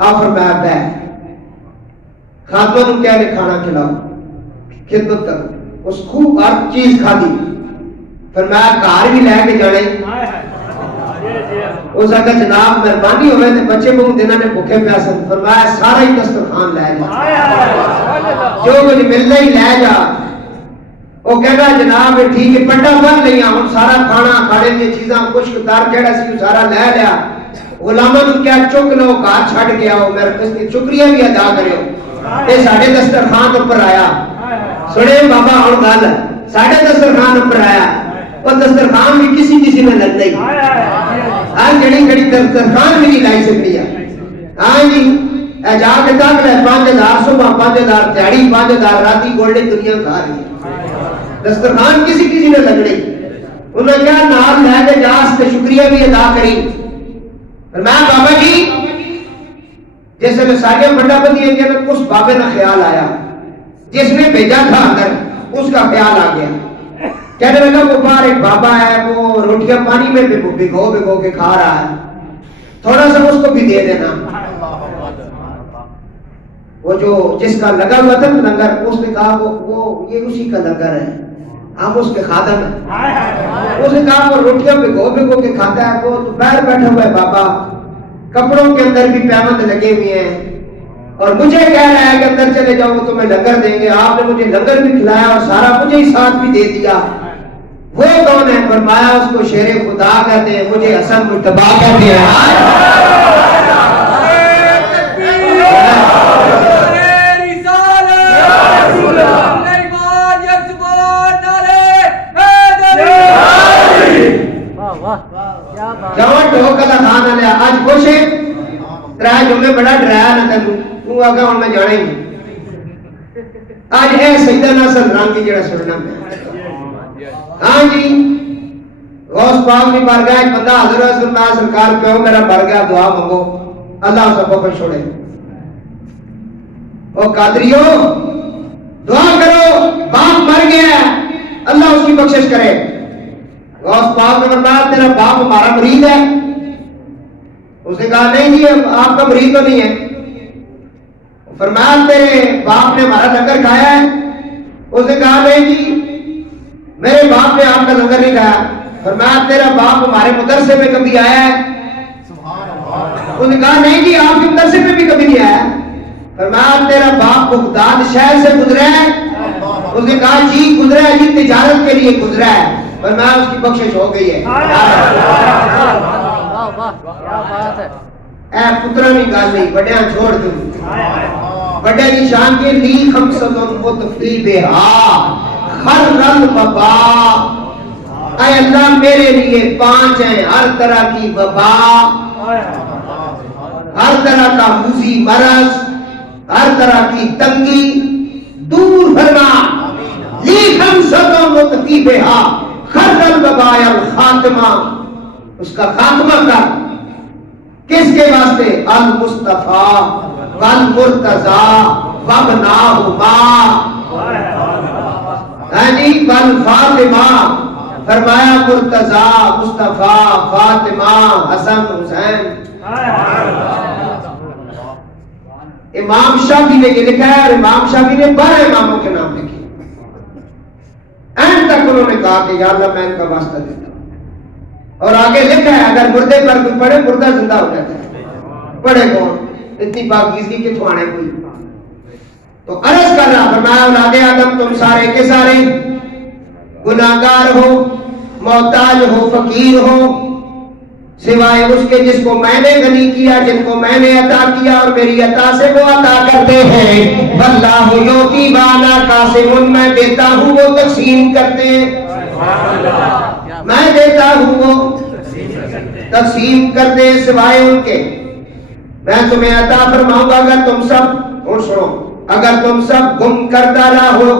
آپ فرمایا بیٹھ، خاتون کیا نے کھانا کھلاؤ، خدمت کرو، اس خوب ہر چیز کھا دی، فرمایا گھر بھی لے کے جانے، اس اگر جناب مہربانی ہوئے تو بچے کو دینا نے بھوکے پیاسے، فرمایا سارا ہی دسترخوان لے جا، جو کچھ ملتا ہی لے جا۔ وہ کہنا جناب ٹھیک ہے پٹا بن لیا، ہوں سارا کھانا کھانے کی چیزاں خشک دار کہڑا سی سارا لے لیا، غلاموں نے کیا چک لو گھر چھڈ کے آؤ، میرے اس کی شکریہ بھی ادا کریو، یہ ساڈے دسترخوان اوپر آیا۔ سنے بابا ہوں گل ساڈے دسترخوان اوپر آیا، اور دسترخوان بھی کسی کسی نے لگ گئی، ہاں جڑی جڑی دسترخوان بھی نہیں لائی سکتی ہے، ہاں جی جا کے تک لے 5000 صبح 5000 دیہڑی 5000 راتی گولڈے دنیا کھا رہی ہے، دسترخوان کسی کسی نے لگڑی، انہوں نے کہا نال لے کے جاس تے شکریہ بھی ادا کری۔ میں بابا جی جس نے ساڑیاں بڑا بدیاں گیا اس بابے کا خیال آیا، جس نے بھیجا تھا اندر اس کا خیال آ گیا، کہنے لگا وہ باہر ایک بابا ہے وہ روٹیاں پانی میں بھگو بھگو کے کھا رہا ہے، تھوڑا سا اس کو بھی دے دینا۔ وہ جو جس کا لگا ہوا تھا لنگر، اس نے کہا وہ یہ اسی کا لنگر ہے، ہم اس کے خادم ہیں۔ اس نے کہا وہ روٹیاں بھگو بھگو کے کھاتا ہے، وہ تو باہر بیٹھا ہوا ہے بابا، کپڑوں کے اندر بھی پیمند لگے ہوئے ہیں، اور مجھے کہہ رہا ہے کہ اندر چلے جاؤ وہ تمہیں لنگر دیں گے، آپ نے مجھے لنگر بھی کھلایا اور سارا مجھے ہی ساتھ بھی دے دیا۔ وہ کون ہے؟ فرمایا اس کو شیر خدا کہتے ہیں، مجھے حسن مجتبیٰ کہتے ہیں۔ جوان ٹوکا دا کھانا لیا آج خوش ہے ترائے جملے بڑا ڈرایا نہ تینوں تو آگا ہوں میں جانا ہی آج ہے سیدہ ناصر رنگ کی جڑا سننا میں۔ ہاں جی غوث پاک بھی مر گیا، ایک بندہ حضرت رسول اللہ سرکار کیوں میرا مر گیا دعا مانگو اللہ سب کو چھوڑے۔ او قادریو دعا کرو باپ مر گیا اللہ اس کی بخشش کرے۔ غوث پاک نے فرمایا تیرا باپ ہمارا مرید ہے؟ اس نے کہا نہیں جی آپ کا مرید تو نہیں ہے۔ فرمایا تیرے باپ نے ہمارا لنگر کھایا ہے؟ اس نے کہا نہیں جی میرے باپ نے آپ کا لنگر نہیں کھایا۔ فرمایا تیرا باپ ہمارے مدرسے میں کبھی آیا ہے؟ اس نے کہا نہیں جی آپ کے مدرسے میں بھی کبھی نہیں آیا۔ فرمایا تیرا باپ بغداد شہر سے گزرا ہے؟ اس نے کہا جی گزرا ہے جی تجارت کے لیے گزرا ہے، فرمایا اس کی بخشش ہو گئی ہے۔ اے پترا نہیں گل نہیں بڑیاں چھوڑ دوں بڑے نشان کے لی خمسۃ مطفی بہا خر الوبا، اے اللہ میرے لیے 5 ہیں ہر طرح کی وبا، ہر طرح کا موذی مرض، ہر طرح کی تنگی دور فرما، لی خمسۃ مطفی بہا خر الوبا الخاتمہ، اس کا خاتمہ کر کس کے واسطے؟ المصطفیٰ والمرتضیٰ وابناہما، ہاں جی والفاطمہ، فرمایا مرتضیٰ مصطفیٰ فاطمہ حسن حسین۔ امام شافعی نے یہ لکھا ہے اور امام شافعی نے 12 اماموں کے نام لکھے، اینڈ تک انہوں نے کہا کہ یا اللہ میں ان کا واسطہ دیتا ہوں، اور آگے لکھا ہے اگر مردے پر کوئی پڑھے مردہ زندہ ہو جاتا ہے، پڑھے کون؟ اتنی پاکیزگی کے تھوانے کوئی تو عرض کر رہا فرمایا اولاد آدم تم سارے کے سارے گناہگار ہو، محتاج ہو، فقیر ہو، سوائے اس کے جس کو میں نے غنی کیا، جن کو میں نے عطا کیا اور میری عطا سے وہ عطا کرتے ہیں۔ واللہ یؤتی وانا قاسم، میں دیتا ہوں وہ تقسیم کرتے ہیں، میں دیتا ہوں وہ تقسیم کرتے ہیں سوائے ان کے۔ میں تمہیں عطا فرماؤں گا اگر تم سب اور سنو، اگر تم سب گم کرتا رہو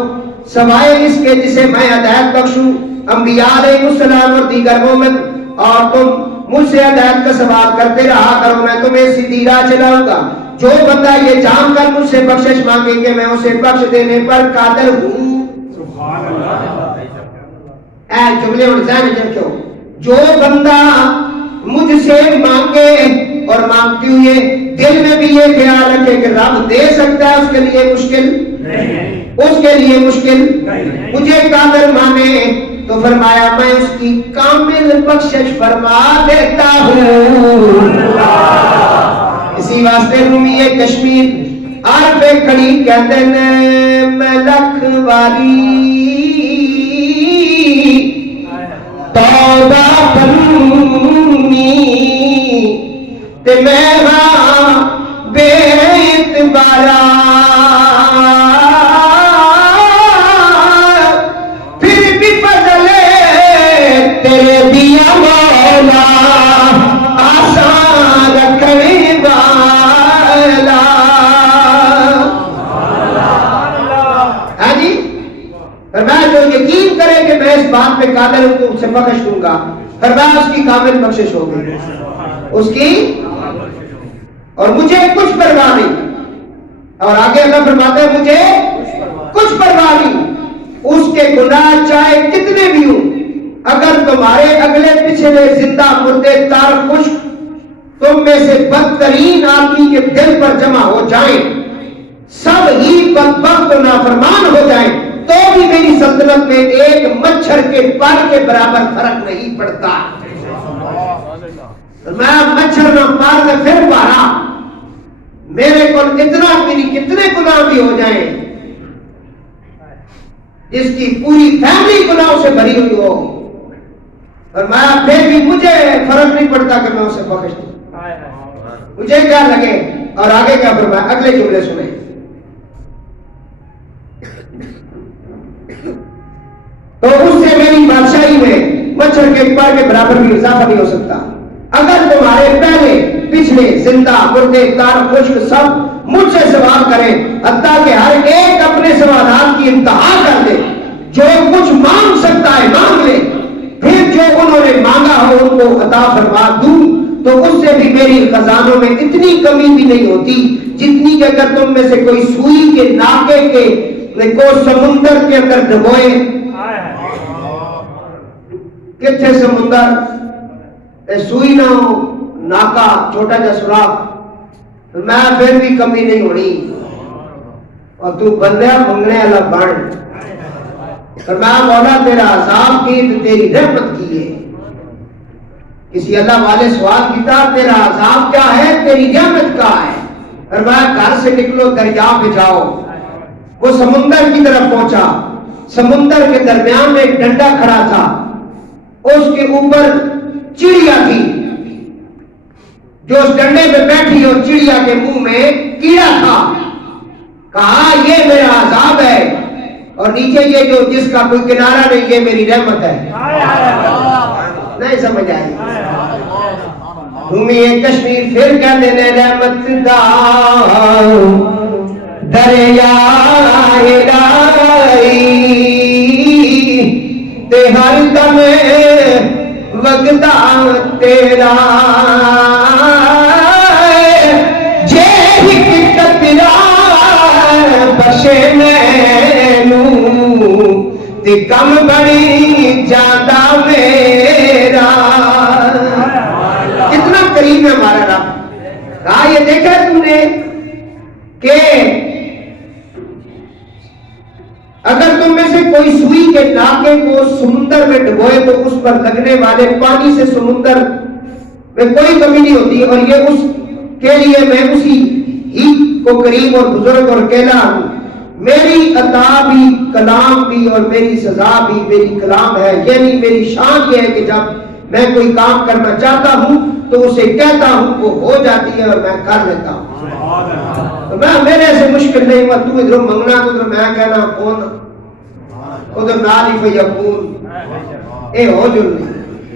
سوائے اس کے جسے میں ہدایت بخشوں، انبیاء علیہ السلام اور دیگر مومن، اور تم مجھ سے ہدایت کا سوال کرتے رہا کرو، میں تمہیں سیدھی راہ چلاؤں گا۔ جو بندہ یہ جان کر مجھ سے بخشش مانگے کہ میں اسے بخش دینے پر قادر ہوں۔ سبحان اللہ، اے جملے اور ذہن رکھو، جو بندہ مجھ سے مانگے اور مانگتے ہوئے دل میں بھی یہ خیال رکھے کہ رب دے سکتا ہے، اس کے لیے مشکل نہیں، اس کے لیے مشکل مجھے قادر مانے تو فرمایا میں اس کی کامل بخشش فرما دیتا ہوں۔ اسی واسطے رومی کشمیر آر پہ کھڑی کہتے ہیں میں لکھ واری توبہ کرنی تے میں بے اعتبارا پھر بھی فضل تیرے دیا مولا آسان رکھنے والا۔ ہاں جی، فرمایا جو یقین کرے کہ میں اس بات پہ قادر ہوں تو اسے بخش دوں گا، فرمایا اس کی کامل بخشش ہوگی، اس کی، اور مجھے کچھ پرواہ نہیں۔ اور آگے اللہ فرماتا ہے مجھے کچھ پرواہ نہیں، اس کے گناہ چاہے کتنے بھی ہوں، اگر تمہارے اگلے پچھلے زندہ مردے تار خشک تم میں سے بدترین آدمی کے دل پر جمع ہو جائیں، سب ہی بدبخت و نافرمان ہو جائیں، تو بھی میری سلطنت میں ایک مچھر کے پر کے برابر فرق نہیں پڑتا۔ میں مچھر نہ مار دے پھر مارا، میرے کو اتنا کتنے گناہ بھی ہو جائیں، جس کی پوری فیملی گناہوں سے بھری ہوئی ہو، اور میں پھر بھی مجھے فرق نہیں پڑتا کہ میں اسے بخش دوں، مجھے کیا لگے۔ اور آگے کیا فرمایا، اگلے جملے سنیں، تو اس سے میری بادشاہی میں مچھر کے پر کے برابر بھی اضافہ نہیں ہو سکتا۔ اگر تمہارے پہلے پچھلے زندہ مردے تار خشک سب مجھ سے سوال کریں، حتیٰ کہ ہر ایک اپنے سوالات کی انتہا کر دے، جو کچھ مانگ سکتا ہے مانگ لے، پھر جو انہوں نے مانگا ہو ان کو عطا فرما دوں، تو اس سے بھی میری خزانوں میں اتنی کمی بھی نہیں ہوتی جتنی کہ اگر تم میں سے کوئی سوئی کے ناکے کے کو سمندر کے اندر ڈبوئے۔ کتنے سمندر سوئی نہ ہو، ناکا چھوٹا جا سوراخ، میں پھر بھی کمی نہیں ہونی، اور تو بندہ منگنے والا بن۔ فرمایا مولا تیرا عذاب کی تو تیری رحمت کی ہے۔ کسی اللہ والے سوال کیتا تیرا عذاب کیا ہے، تیری رحمت کیا ہے؟ فرمایا گھر سے نکلو دریا پہ جاؤ۔ وہ سمندر کی طرف پہنچا، سمندر کے درمیان میں ایک ڈنڈا کھڑا تھا، اس کے اوپر چڑیا تھی جو اس ڈنڈے پہ بیٹھی، اور چڑیا کے منہ میں کیڑا تھا۔ کہا یہ میرا عذاب ہے، اور نیچے یہ جو جس کا کوئی کنارہ نہیں، یہ میری رحمت ہے۔ نہیں سمجھ آئی؟ رومی کشمیر پھر کہتے ہیں رحمت دا دریا الہی تے ہر دم وگدا تیرا، جے ہک قطرہ بخشے مینوں تے کم بڑی جاندہ میرا۔ کتنا قریب ہے ہمارا رب۔ کہا یہ دیکھا تم نے کہ اگر تم میں سے کوئی سوئی کے ناکے کو سمندر میں ڈبوئے تو اس پر لگنے والے پانی سے سمندر میں کوئی کمی نہیں ہوتی، اور یہ اس کے لیے میں اسی ہی کو کریم اور بزرگ اور کہلا ہوں۔ میری عطا بھی کلام بھی اور میری سزا بھی میری کلام ہے، یعنی میری شان یہ ہے کہ جب میں کوئی کام کرنا چاہتا ہوں تو اسے کہتا ہوں، وہ ہو جاتی ہے اور میں کر لیتا ہوں۔ تو میں میرے سے مشکل نہیں ہوا، تو ادھر منگنا تو ادھر میں کہنا کون، ادھر نالی فیکون، اے ہو جلنی،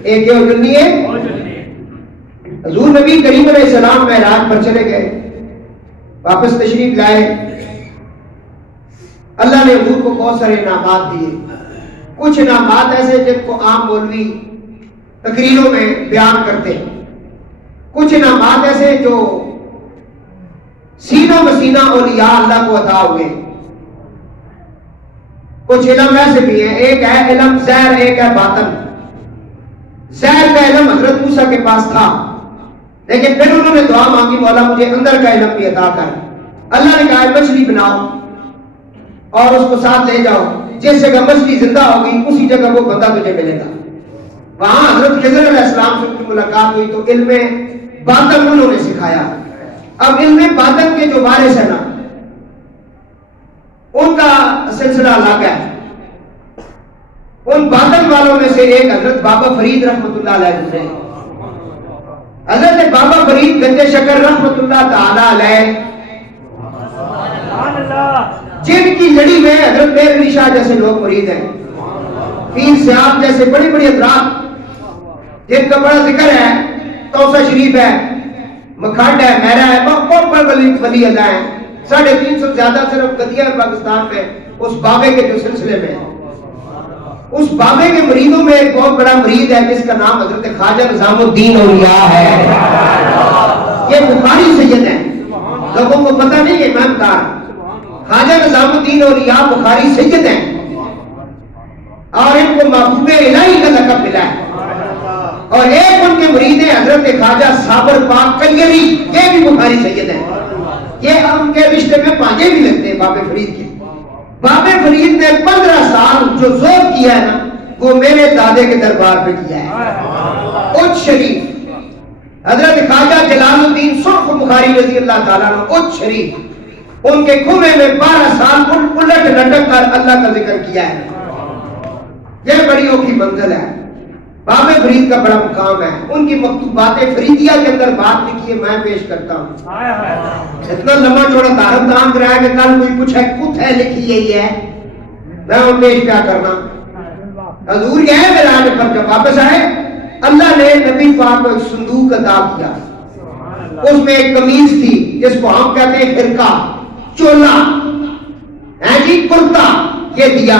اے کیا ہو جلنی ہے۔ حضور نبی کریم علیہ السلام معراج پر چلے گئے، واپس تشریف لائے، اللہ نے حضور کو بہت سارے انعامات دیے۔ کچھ انعامات ایسے جن کو عام مولوی تقریروں میں بیان کرتے ہیں، کچھ انعامات ایسے جو سینہ بسینہ اولیاء اللہ کو عطا ہوئے، کچھ علم ایسے بھی ہیں، ایک ہے علم ظاہر، ایک ہے باطن۔ ظاہر کا علم حضرت موسیٰ کے پاس تھا، لیکن پھر انہوں نے دعا مانگی مولا مجھے اندر کا علم بھی عطا کر. اللہ نے کہا مچھلی بناؤ اور اس کو ساتھ لے جاؤ, جس جگہ مچھلی زندہ ہوگی اسی جگہ وہ بندہ تجھے ملے گا. وہاں حضرت خضر علیہ السلام سے ان کی ملاقات ہوئی تو علم باطن انہوں نے سکھایا. اب علم باطن کے جو وارث ہیں نا ان کا سلسلہ الگ ہے. ان باطن والوں میں سے ایک حضرت بابا فرید رحمت اللہ علیہ گزرے. حضرت بابا فرید گنج شکر رحمت اللہ تعالی علیہ جن کی لڑی میں حضرت میر علی شاہ جیسے لوگ مرید ہیں, پیر صاحب جیسے بڑی بڑی حضرات جن کا بڑا ذکر ہے, توسا شریف ہے, مکھڈ ہے, میرا ہے, بہت بڑے ولی اللہ ہیں. 350 سے زیادہ صرف گدیاں پاکستان میں اس بابے کے جو سلسلے میں, اس بابے کے مریدوں میں ایک بہت بڑا مرید ہے جس کا نام حضرت خواجہ نظام الدین اولیاء ہے. یہ بخاری سید ہے, لوگوں کو پتہ نہیں ہے, میں بتا رہا. خواجہ نظام الدین اولیاء بخاری سید ہیں اور ان کو محبوب الہی کا لقب ملا ہے. اور ایک ان کے مرید ہیں حضرت خواجہ صابر پاک کلیری, یہ بھی بخاری سید ہیں. یہ ان کے رشتے میں پانجے بھی لگتے ہیں بابے فرید کے. بابے فرید نے 15 سال جو زور کیا ہے نا وہ میرے دادے کے دربار پہ کیا ہے. اچ شریف حضرت خواجہ جلال الدین سرخ بخاری رضی اللہ تعالیٰ عنہ, اچ شریف, ان کے کنویں میں 12 سال الٹ لٹک کر اللہ کا ذکر کیا ہے. یہ بڑی اوکھی منزل ہے. بابے فرید کا بڑا مقام ہے. ان کی مکتوبات فریدیہ کے اندر بات لکھی ہے, میں پیش کرتا ہوں. اتنا لمبا چوڑا دارم دام کرایا کہ کل کوئی پوچھے کت ہے لکھی یہی ہے, میں ان پیش کیا کرنا. حضور یہ ہے میراج پر جب واپس آئے, اللہ نے نبی پاک کو ایک صندوق عطا کیا. اس میں ایک قمیض تھی جس کو ہم کہتے ہیں فرقہ, چولا ہے جی, کرتا, یہ دیا.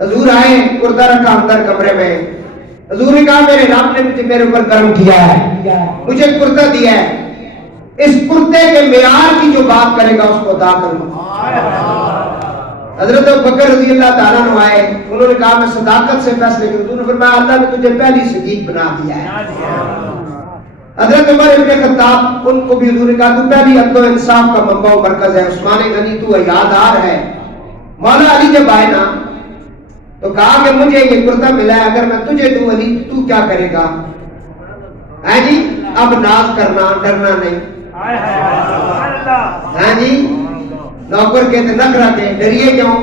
حضور آئے, کرتا رکھا اندر کمرے میں. حضور نے کہا میرے رب نے مجھے میرے اوپر کرم کیا ہے, مجھے کرتا دیا ہے, اس کرتے کے معیار کی جو بات کرے گا اس کو ادا کروں. حضرت ابوبکر رضی اللہ تعالیٰ عنہ آئے, انہوں نے کہا میں صداقت سے فیصلے کروں. حضور نے فرمایا اللہ نے تجھے پہلی صدیق بنا دیا ہے. حضرت عمر ابن خطاب, ان کو بھی حضور نے کہا تو پہلی عدل و انصاف کا منبع و مرکز ہے. عثمان غنی تو یادگار ہے. مولا علی جب آئے نا تو کہا کہ مجھے یہ کرتا ملا ہے, اگر میں تجھے دوں علی تو کیا کرے گا؟ ہے جی, اب ناز کرنا, ڈرنا نہیں. ہے جی, نوکر کہتے نک رکھے, ڈریے کیوں؟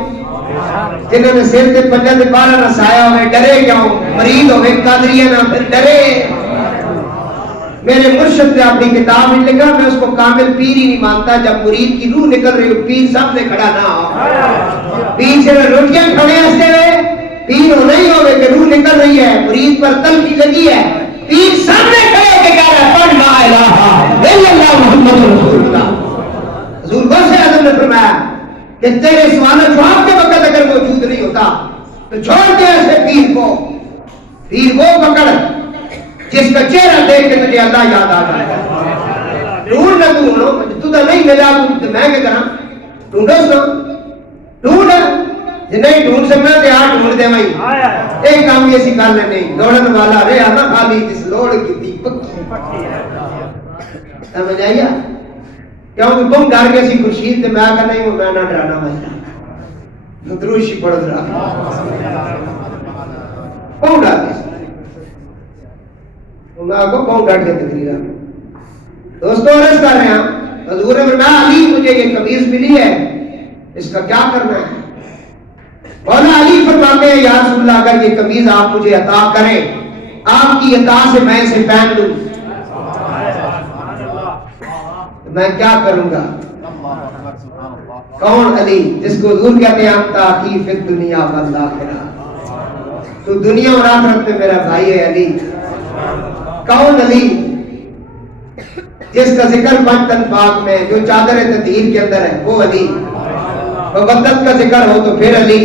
جنہوں نے سر سے پنجہ سے بالا نہ سایا ہوئے ڈرے کیوں؟ مرید ہوئے قادریہ نہ پھر ڈرے. میرے مرشد نے اپنی کتاب میں لکھا, میں اس کو کامل پیر ہی نہیں مانتا جب مرید کی روح نکل رہی ہو, پیر سامنے کھڑا نہ ہو. پیر سے روٹیاں کھڑے ایسے ہوئے, پیر ہو نہیں ہوئے کہ روح نکل رہی ہے, مرید پر تلخی لگی ہے, پیر سامنے کھڑے کے کہہ رہا ہے پڑھ لا الہ الا اللہ محمد رسول اللہ. حضور غوث اعظم نے فرمایا کہ تیرے سوال و جواب کے وقت اگر موجود نہیں ہوتا تو چھوڑ دے ایسے پیر کو. پیر کو پکڑ جس کا چہرہ دیکھ کے تجھے اللہ یاد آ جائے. ڈھونڈ نہ ڈھونڈو, تو نہیں ملا تو میں کیا کرا, ڈھونڈو سو ڈھونڈ, جی نہیں ڈھونڈ سکنا تو یار ڈھونڈ دے بھائی. ایک کام یہ سکھا لے, نہیں دوڑن والا رہا نہ خالی جس لوڑ کی تھی پکی. سمجھ آئیے کیوں تم ڈر گئے سی خورشید سے, میں کہا نہیں میں نہ ڈرانا بھائی, دروشی پڑھ رہا کون ڈر گئے میں آپ کو کون ڈٹ کے تقریر. دوستوں عرض کر رہے ہیں حضور نے فرمایا علی مجھے یہ قمیض ملی ہے, اس کا کیا کرنا ہے؟ مولا علی فرماتے ہیں یا رسول اللہ اگر یہ قمیض آپ مجھے عطا کریں, آپ کی عطا سے میں اسے پہن لوں, میں کیا کروں گا؟ کون علی؟ جس کو حضور کہتے ہیں انت اخی فی الدنیا والآخرہ, تو دنیا اور آخرت میں میرا بھائی ہے علی. کون علی؟ جس کا ذکر پنجتن پاک میں جو چادر تطہیر کے اندر ہے وہ علی. مبدت کا ذکر ہو تو پھر علی.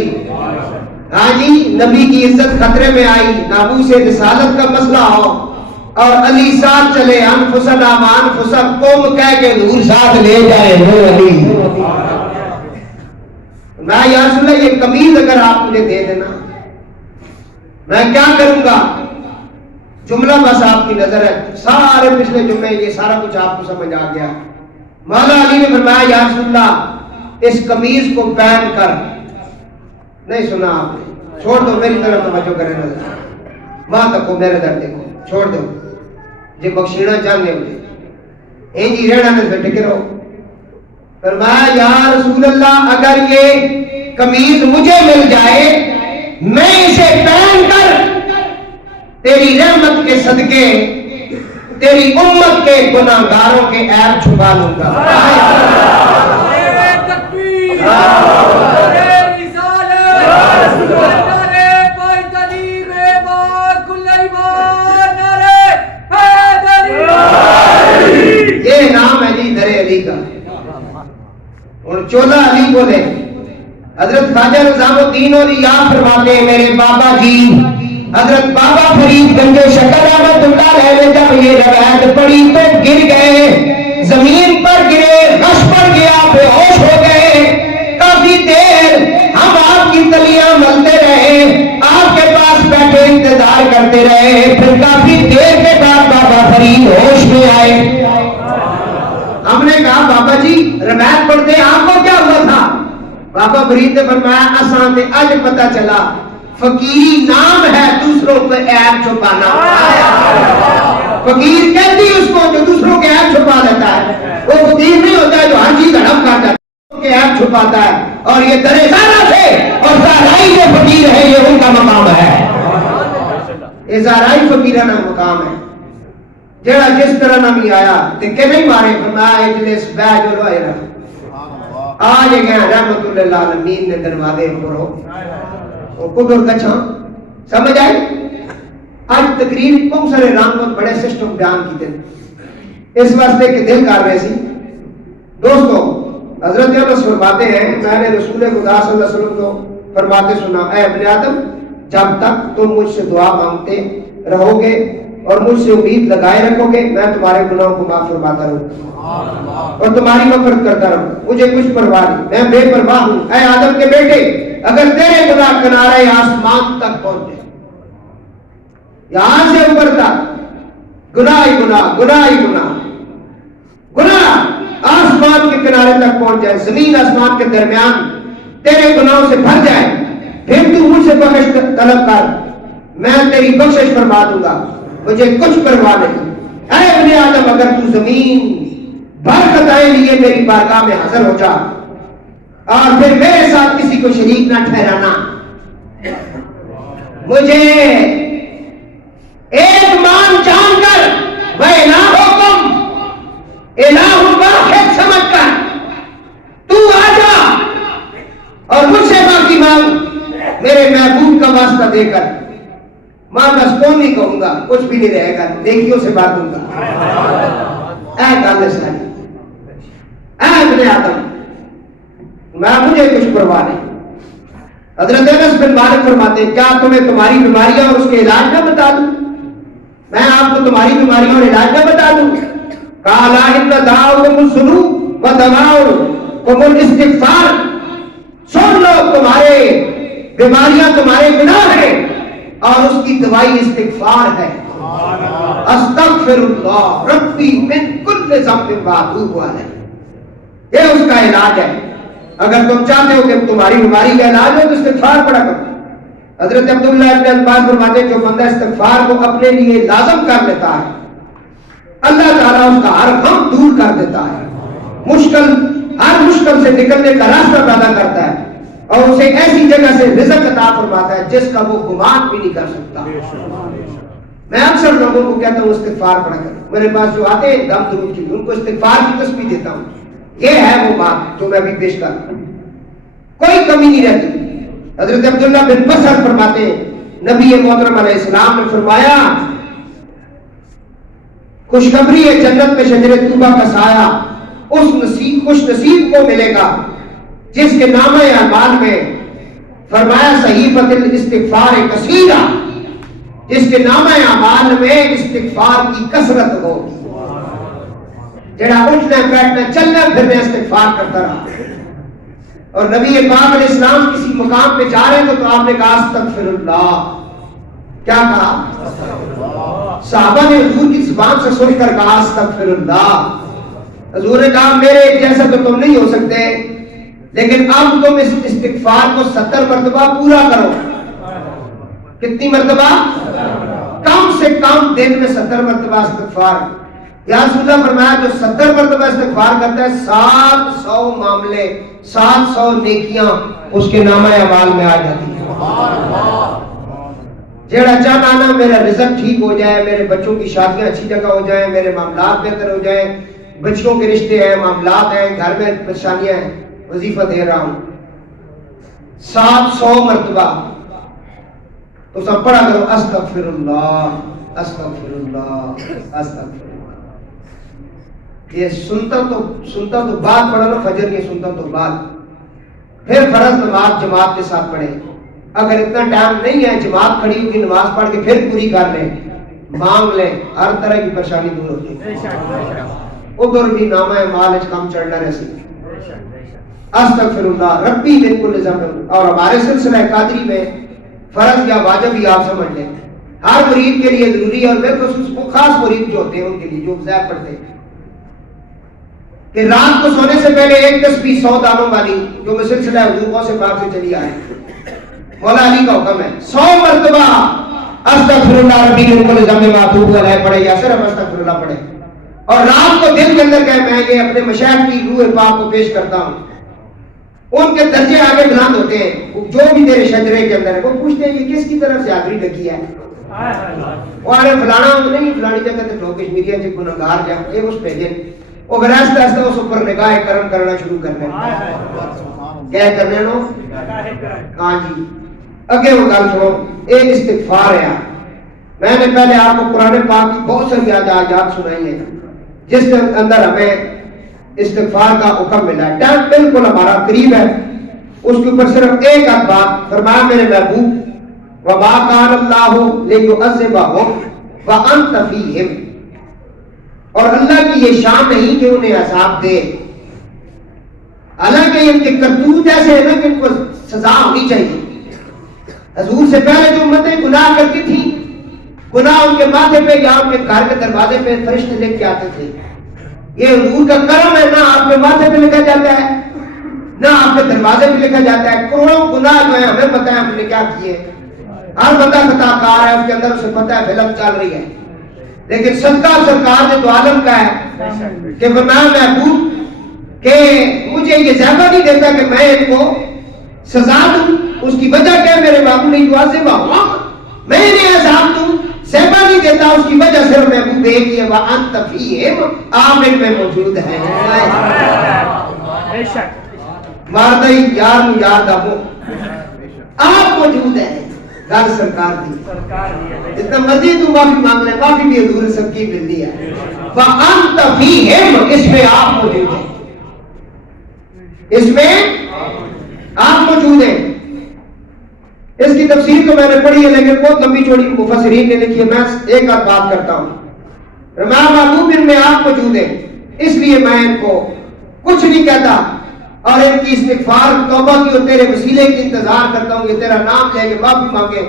ہاں جی, نبی کی عزت خطرے میں آئی, ناموس رسالت کا مسئلہ ہو اور علی ساتھ چلے, انفسنا وانفسک قوم کہہ کے حضور ساتھ لے جائے وہ علی. میں یا رسول اللہ یہ قمیض اگر آپ مجھے دے دینا میں کیا کروں گا؟ جملہ بس آپ کی نظر ہے، سارے پچھلے جملے یہ سارا کچھ آپ کو سمجھ آ گیا۔ مولا علی نے فرمایا یا رسول اللہ اس قمیض کو پہن کر، نہیں سنا آپ نے، چھوڑ دو میری طرف توجہ کرے نظر، ماں تک کو میرے در دیکھو، چھوڑ دو جی بخشینا چاہنے ہوتے این جی رہنا میں بیٹھے کے رہو۔ فرمایا یا رسول اللہ اگر یہ قمیض مجھے مل جائے میں اسے پہن کر تیری رحمت کے صدقے تیری امت کے گناہگاروں کے عیب چھپا لوں گا۔ یہ نام ہے جی در علی کا۔ اور چولہ علی بولے حضرت خواجہ نظام الدین اولیاء فرماتے ہیں میرے بابا جی حضرت بابا فرید گنج شکر رحمت اللہ علیہ نے جب یہ روایت پڑھی تو گر گئے، زمین پر گرے، غش پڑ گیا، بے ہوش ہو گئے۔ کافی دیر ہم آپ کی تلیاں ملتے رہے، آپ کے پاس بیٹھے انتظار کرتے رہے، پھر کافی دیر کے بعد بابا فرید ہوش میں آئے۔ ہم نے کہا بابا جی روایت پڑھتے آپ کو کیا ہوا تھا؟ بابا فرید نے فرمایا آسان سے آج پتہ چلا فقیری نام ہے دوسروں پہ عیب چھپانا۔ فقیر کہتی اس کو جو دوسروں کے عیب چھپا لیتا ہے، وہ فقیر نہیں ہوتا ہے جو ہر چیز ہڑپ کرتا ہے، دوسروں کے عیب چھپاتا ہے۔ اور یہ در زارہ سے اور زارائی جو فقیر ہے یہ ان کا مقام ہے، یہ زارائی فقیرانہ مقام ہے۔ جڑا جس طرح نمی آیا تکے نہیں مارے، فرمایا اجلس بیج و روئے رہا۔ آج گیا رحمت اللہ العالمین نے دروازے کھولو اور قدر کچھاں سمجھ آئی۔ آج تقریر بہت سارے رنگ بڑے سسٹم بیان کی تھے اس واسطے کہ دل کر رہے سی۔ دوستو حضرت انس فرماتے ہیں میں نے رسول خدا صلی اللہ علیہ وسلم کو فرماتے سنا اے ابن آدم جب تک تم مجھ سے دعا مانگتے رہو گے اور مجھ سے امید لگائے رکھو گے میں تمہارے گناہوں کو معاف فرماتا رہوں اور تمہاری مغفرت کرتا رہوں، مجھے کچھ پرواہ نہیں، میں بے پرواہ ہوں۔ اے آدم کے بیٹے اگر تیرے گناہ کنارے آسمان تک پہنچے، یہاں سے اوپر تک گناہ ہی گناہ، گناہ ہی گناہ، گناہ آسمان کے کنارے تک پہنچ جائے، زمین آسمان کے درمیان تیرے گناہوں سے بھر جائے، پھر تو مجھ سے بخش طلب کر، میں تیری بخشش فرما دوں گا، مجھے کچھ پرواہ نہیں۔ اے ابن آدم اگر تو زمین بھر خطائیں لیے میری بارگاہ میں حاضر ہو جا اور پھر میرے ساتھ کسی کو شریک نہ ٹھہرانا، مجھے ایک مان جان کر وہ الہکم الہ واحد سمجھ کر تو آ جا اور مجھ سے معافی مانگ میرے محبوب کا واسطہ دے کر۔ ماں بس کون نہیں کہوں گا، کچھ بھی نہیں رہے گا، نیکیوں سے بات دوں گا۔ اے گل ساری اے ابن آدم میں مجھے کچھ پرواہ نہیں۔ حضرت انس بن مالک فرماتے ہیں کیا تمہیں تمہاری بیماریاں اور اس کے علاج نہ بتا دوں؟ میں آپ کو تمہاری بیماریاں اور علاج نہ بتا دوں؟ قال ان دعاؤکم الذنوب ودواؤکم الاستغفار، سن لو تمہارے بیماریاں تمہارے گناہ ہیں اور اس کی دوائی استغفار ہے۔ استغفر اللہ ربی من کل ذنب واتوب الیہ، یہ اس کا علاج ہے۔ اگر تم چاہتے ہو کہ تمہاری بیماری کا علاج ہو تو استغفار پڑھا کرو۔ حضرت عبداللہ ابن عباس فرماتے ہیں جو بندہ استغفار کو اپنے لیے لازم کر لیتا ہے اللہ تعالیٰ اس کا ہر غم دور کر دیتا ہے، ہر مشکل سے نکلنے کا راستہ پیدا کرتا ہے اور اسے ایسی جگہ سے رزق عطا فرماتا ہے جس کا وہ گمان بھی نہیں کر سکتا۔ میں اکثر لوگوں کو کہتا ہوں استغفار پڑھا کرو، میرے پاس جو آتے ہیں دم درود کی ان کو استغفار کی تسبیح دیتا ہوں، یہ ہے وہ بات جو میں بھی پیش کر رہا ہوں، کوئی کمی نہیں رہتی۔ حضرت عبداللہ بن بصر فرماتے ہیں نبی محترم علیہ السلام نے فرمایا خوشخبری ہے جنت میں شجر طوبہ کا سایہ اس خوش نصیب کو ملے گا جس کے نامہ اعمال میں فرمایا صحیفۃ الاستغفار کثیرہ، جس کے نامہ اعمال میں استغفار کی کثرت ہو، جڑا اٹھنا بیٹھنا چلنا پھرنا استغفار کرتا رہا۔ اور نبی پاک علیہ السلام کسی مقام پہ جا رہے تو آپ نے کہا استغفر اللہ، کیا کہا؟ صحابہ نے حضور کی زبان سے سن کر کہا استغفراللہ. حضور نے کہا میرے جیسا تو تم نہیں ہو سکتے، لیکن اب تم اس استغفار کو 70 مرتبہ پورا کرو. کتنی مرتبہ؟ کم سے کم دن میں 70 مرتبہ استغفار. یا رسول اللہ فرمایا جو 70 مرتبہ استغفار کرتا ہے 700 معاملے 700 نیکیاں اس کے نامہ اعمال میں آ جاتی ہیں. جیڑا چاہنا نا میرا رزق ٹھیک ہو جائے، میرے بچوں کی شادیاں اچھی جگہ ہو جائیں، میرے معاملات بہتر ہو جائیں، بچوں کے رشتے ہیں، معاملات ہیں، گھر میں پریشانیاں ہیں، وظیفہ دے رہا ہوں 700 مرتبہ. تو سب پڑھا کرو استغفراللہ استغفراللہ استغفراللہ. یہ سنتا تو بعد پڑھا نا، فجر کی سنتا تو بعد. پھر فرض نماز جماعت کے ساتھ پڑھے. اگر اتنا ٹائم نہیں ہے جماعت کھڑی ہوگی نماز پڑھ کے پھر پوری کر لیں، مانگ لیں، ہر طرح کی پریشانی دور ہوتی ہے. ادھر بھی نامہ اعمال کام چڑھنا رہے. استغفراللہ ربی من کل ذنب. اور ہمارے سلسلہ قادری میں فرض یا واجب ہی آپ سمجھ لیں، ہر مرید کے لیے ضروری ہے، اور بالخصوص خاص مرید جو ہوتے ہیں ان کے لیے جو وظائف پڑھتے ہیں کہ رات کو سونے سے پہلے ایک تسبیح 100 دانوں والی جو میں سلسلہ حضور سے پاک سے چلی آئے، مولا علی کا حکم ہے 100 مرتبہ استغفراللہ ربی من کل ذنب ما اتوب الیہ پڑھے یا صرف استغفراللہ پڑھے. اور رات کو دل کے اندر کہے میں یہ اپنے مشائخ کی روح پاک کو پیش کرتا ہوں. ان کے درجے آگے بلند ہوتے ہیں، جو بھی تیرے شجرے کے اندر ہے وہ پوچھتے ہیں یہ کس کی طرف سے حاضری لگی ہے. اور فلانا نہیں فلانی جگہ تے لوگ کشمیریاں سے گنہگار جا یہ اس بھیجیں وہ آہستہ آہستہ اس اوپر نگاہ کرم کرنا شروع کرنے کیا کرنے نو. ہاں جی اگے وہ گل سنو. ایک استغفار ہے. میں نے پہلے آپ کو قرآن پاک کی بہت ساری آیات سنائی ہیں جس کے اندر ہمیں استغفار کا حکم ملا ہے. ٹائم بالکل ہمارا قریب ہے، اس کے اوپر صرف ایک بات فرمایا میرے محبوب وما کان اللہ لیعذبہم وانت فیہم. اور اللہ کی یہ شان نہیں کہ انہیں عذاب دے، حالانکہ ان کے کرتوت ایسے ہیں نا کہ ان کو سزا ہونی چاہیے. حضور سے پہلے جو امتیں گناہ کرتی تھی، گناہ ان کے ماتھے پہ یا ان کے گھر کے دروازے پہ فرشتے لے کے آتے تھے. یہ حضور کا کرم ہے، نہ آپ کے ماتھے پہ لکھا جاتا ہے نہ آپ کے دروازے پہ لکھا جاتا ہے. کروڑوں گناہ جو ہے ہمیں پتہ ہے ہم نے کیا کیے. ہر بندہ خطا کار ہے، اس کے اندر اسے پتہ ہے فلم چل رہی ہے. لیکن صدقہ سرکار نے تو عالم کا ہے کہ فرمایا محبوب کہ مجھے یہ ذائقہ نہیں دیتا کہ میں ان کو سزا دوں. اس کی وجہ کیا ہے؟ میرے بابو نے میں انہیں عذاب دوں سہبا نہیں دیتا. اس کی وجہ صرف محبوب ایک ہی ہے وانت فیہم، آپ ان میں موجود ہیں. ماردہ یار نو یار دا مو آپ موجود ہیں. گل سرکار دی جتنا مرضی تو معافی مانگ لے، معافی بھی حضور سب کی ملتی ہے. وانت فیہم اس میں آپ موجود ہیں، اس میں آپ موجود ہیں. اس کی تفسیر تو میں نے پڑھی ہے لیکن بہت لمبی چوڑی مفسرین نے لکھی ہے. میں ایک آدھ بات کرتا ہوں. محبوب ان میں آپ موجود ہیں، اس لیے میں ان کو کچھ نہیں کہتا اور ان کی استغفار توبہ کی اور تیرے وسیلے کی انتظار کرتا ہوں کہ تیرا نام لے کے معافی مانگے،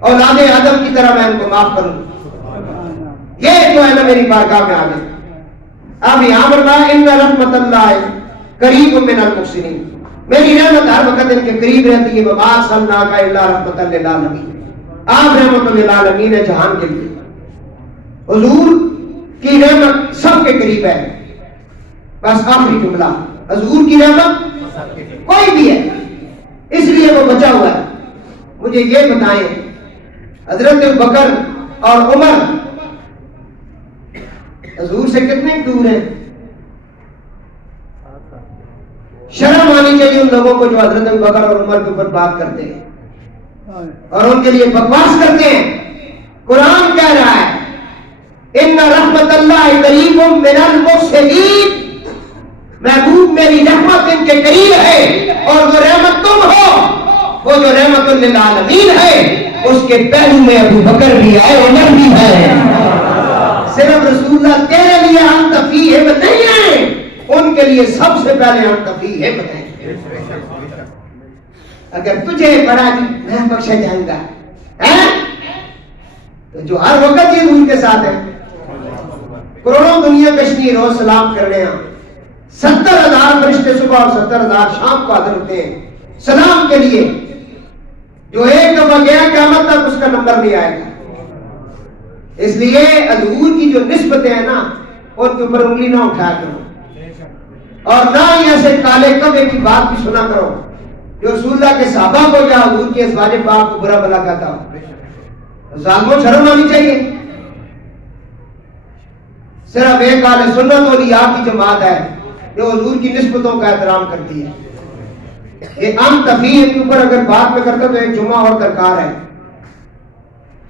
اولاد آدم کی طرح میں ان کو معاف کروں. یہ جو ہے نا میری بارگاہ میں آ گئے. اب یہاں پر ان رحمت اللہ قریب من المحسنین، میری رحمت ہر وقت ان کے قریب رہتی ہے. وما ارسلناک الا رحمۃ للعالمین، آپ رحمت للعالمین ہے جہان کے لیے. حضور کی رحمت سب کے قریب ہے. بس آخری جملہ، حضور کی رحمت کوئی بھی ہے اس لیے وہ بچا ہوا ہے. مجھے یہ بتائیں حضرت ابوبکر اور عمر حضور سے کتنے دور ہیں؟ شرم آنی چاہیے ان لوگوں کو جو حضرت ابوبکر اور عمر کے اوپر بات کرتے ہیں اور ان کے لیے بکواس کرتے ہیں. قرآن کہہ رہا ہے ان رحمت اللہ قریب من المحسنین، محبوب میری رحمت ان کے قریب ہے اور وہ رحمت تم ہو، وہ جو رحمت للعالمین ہے اس کے پہلو میں ابو بکر بھی ہے عمر بھی ہے. صرف رسول اللہ تیرے لیے انت فیہم نہیں ہے، ان کے لیے سب سے پہلے انت فیہم ہے. اگر تجھے بڑا میں بخشا جاؤں گا جو ہر وقت یہ حضور کے ساتھ ہے. کروڑوں دنیا کشنی روز سلام کرنے ہیں. 70,000 فرشتے صبح اور 70,000 شام کو حاضر ہوتے ہیں سلام کے لیے. جو ایک دفعہ گیا قیامت تک اس کا نمبر نہیں آئے گا. اس لیے حضور کی جو نسبتیں ہیں نا ان کے اوپر انگلی نہ اٹھایا کرو اور نہ ہی ایسے کالے کبے کی بات بھی سنا کرو جو رسول اللہ کے صحابہ کو یا حضور کی ازواج پاک کو برا بھلا کہتا ہو. ظالموں شرم آنی چاہیے. صرف ایک اہل سنت اولیاء کی جماعت ہے جو حضور کی نسبتوں کا احترام کرتی ہے. یہ عام تفریح کے اوپر اگر بات میں کرتا تو ایک جمعہ اور درکار ہے.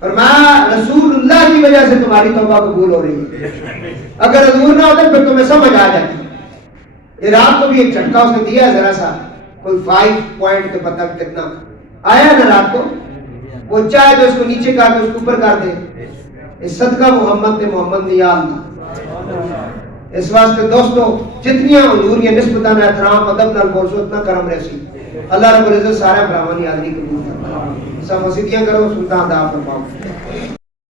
فرمایا رسول اللہ کی وجہ سے تمہاری توبہ قبول ہو رہی ہے. اگر حضور نہ ہوتے پھر تمہیں سمجھ آ جاتی. یہ رات کو بھی ایک جھٹکا اس نے دیا ہے ذرا سا کوئی 5 پوائنٹ کے پتہ کتنا آیا نا رات کو. وہ چاہے تو اس کو نیچے کر دے اس کو اوپر کر دے. اس صدقہ محمد نے محمد نے یا اللہ. اس واسطے دوستو جتنی حضور یہ نسبتاً احترام ادب نال بولسو اتنا کرم رسی. اللہ رب العزت سارا براہمانی آدمی قبول کرتا. سب مسیدیاں کرو سلطان دا فرماؤ.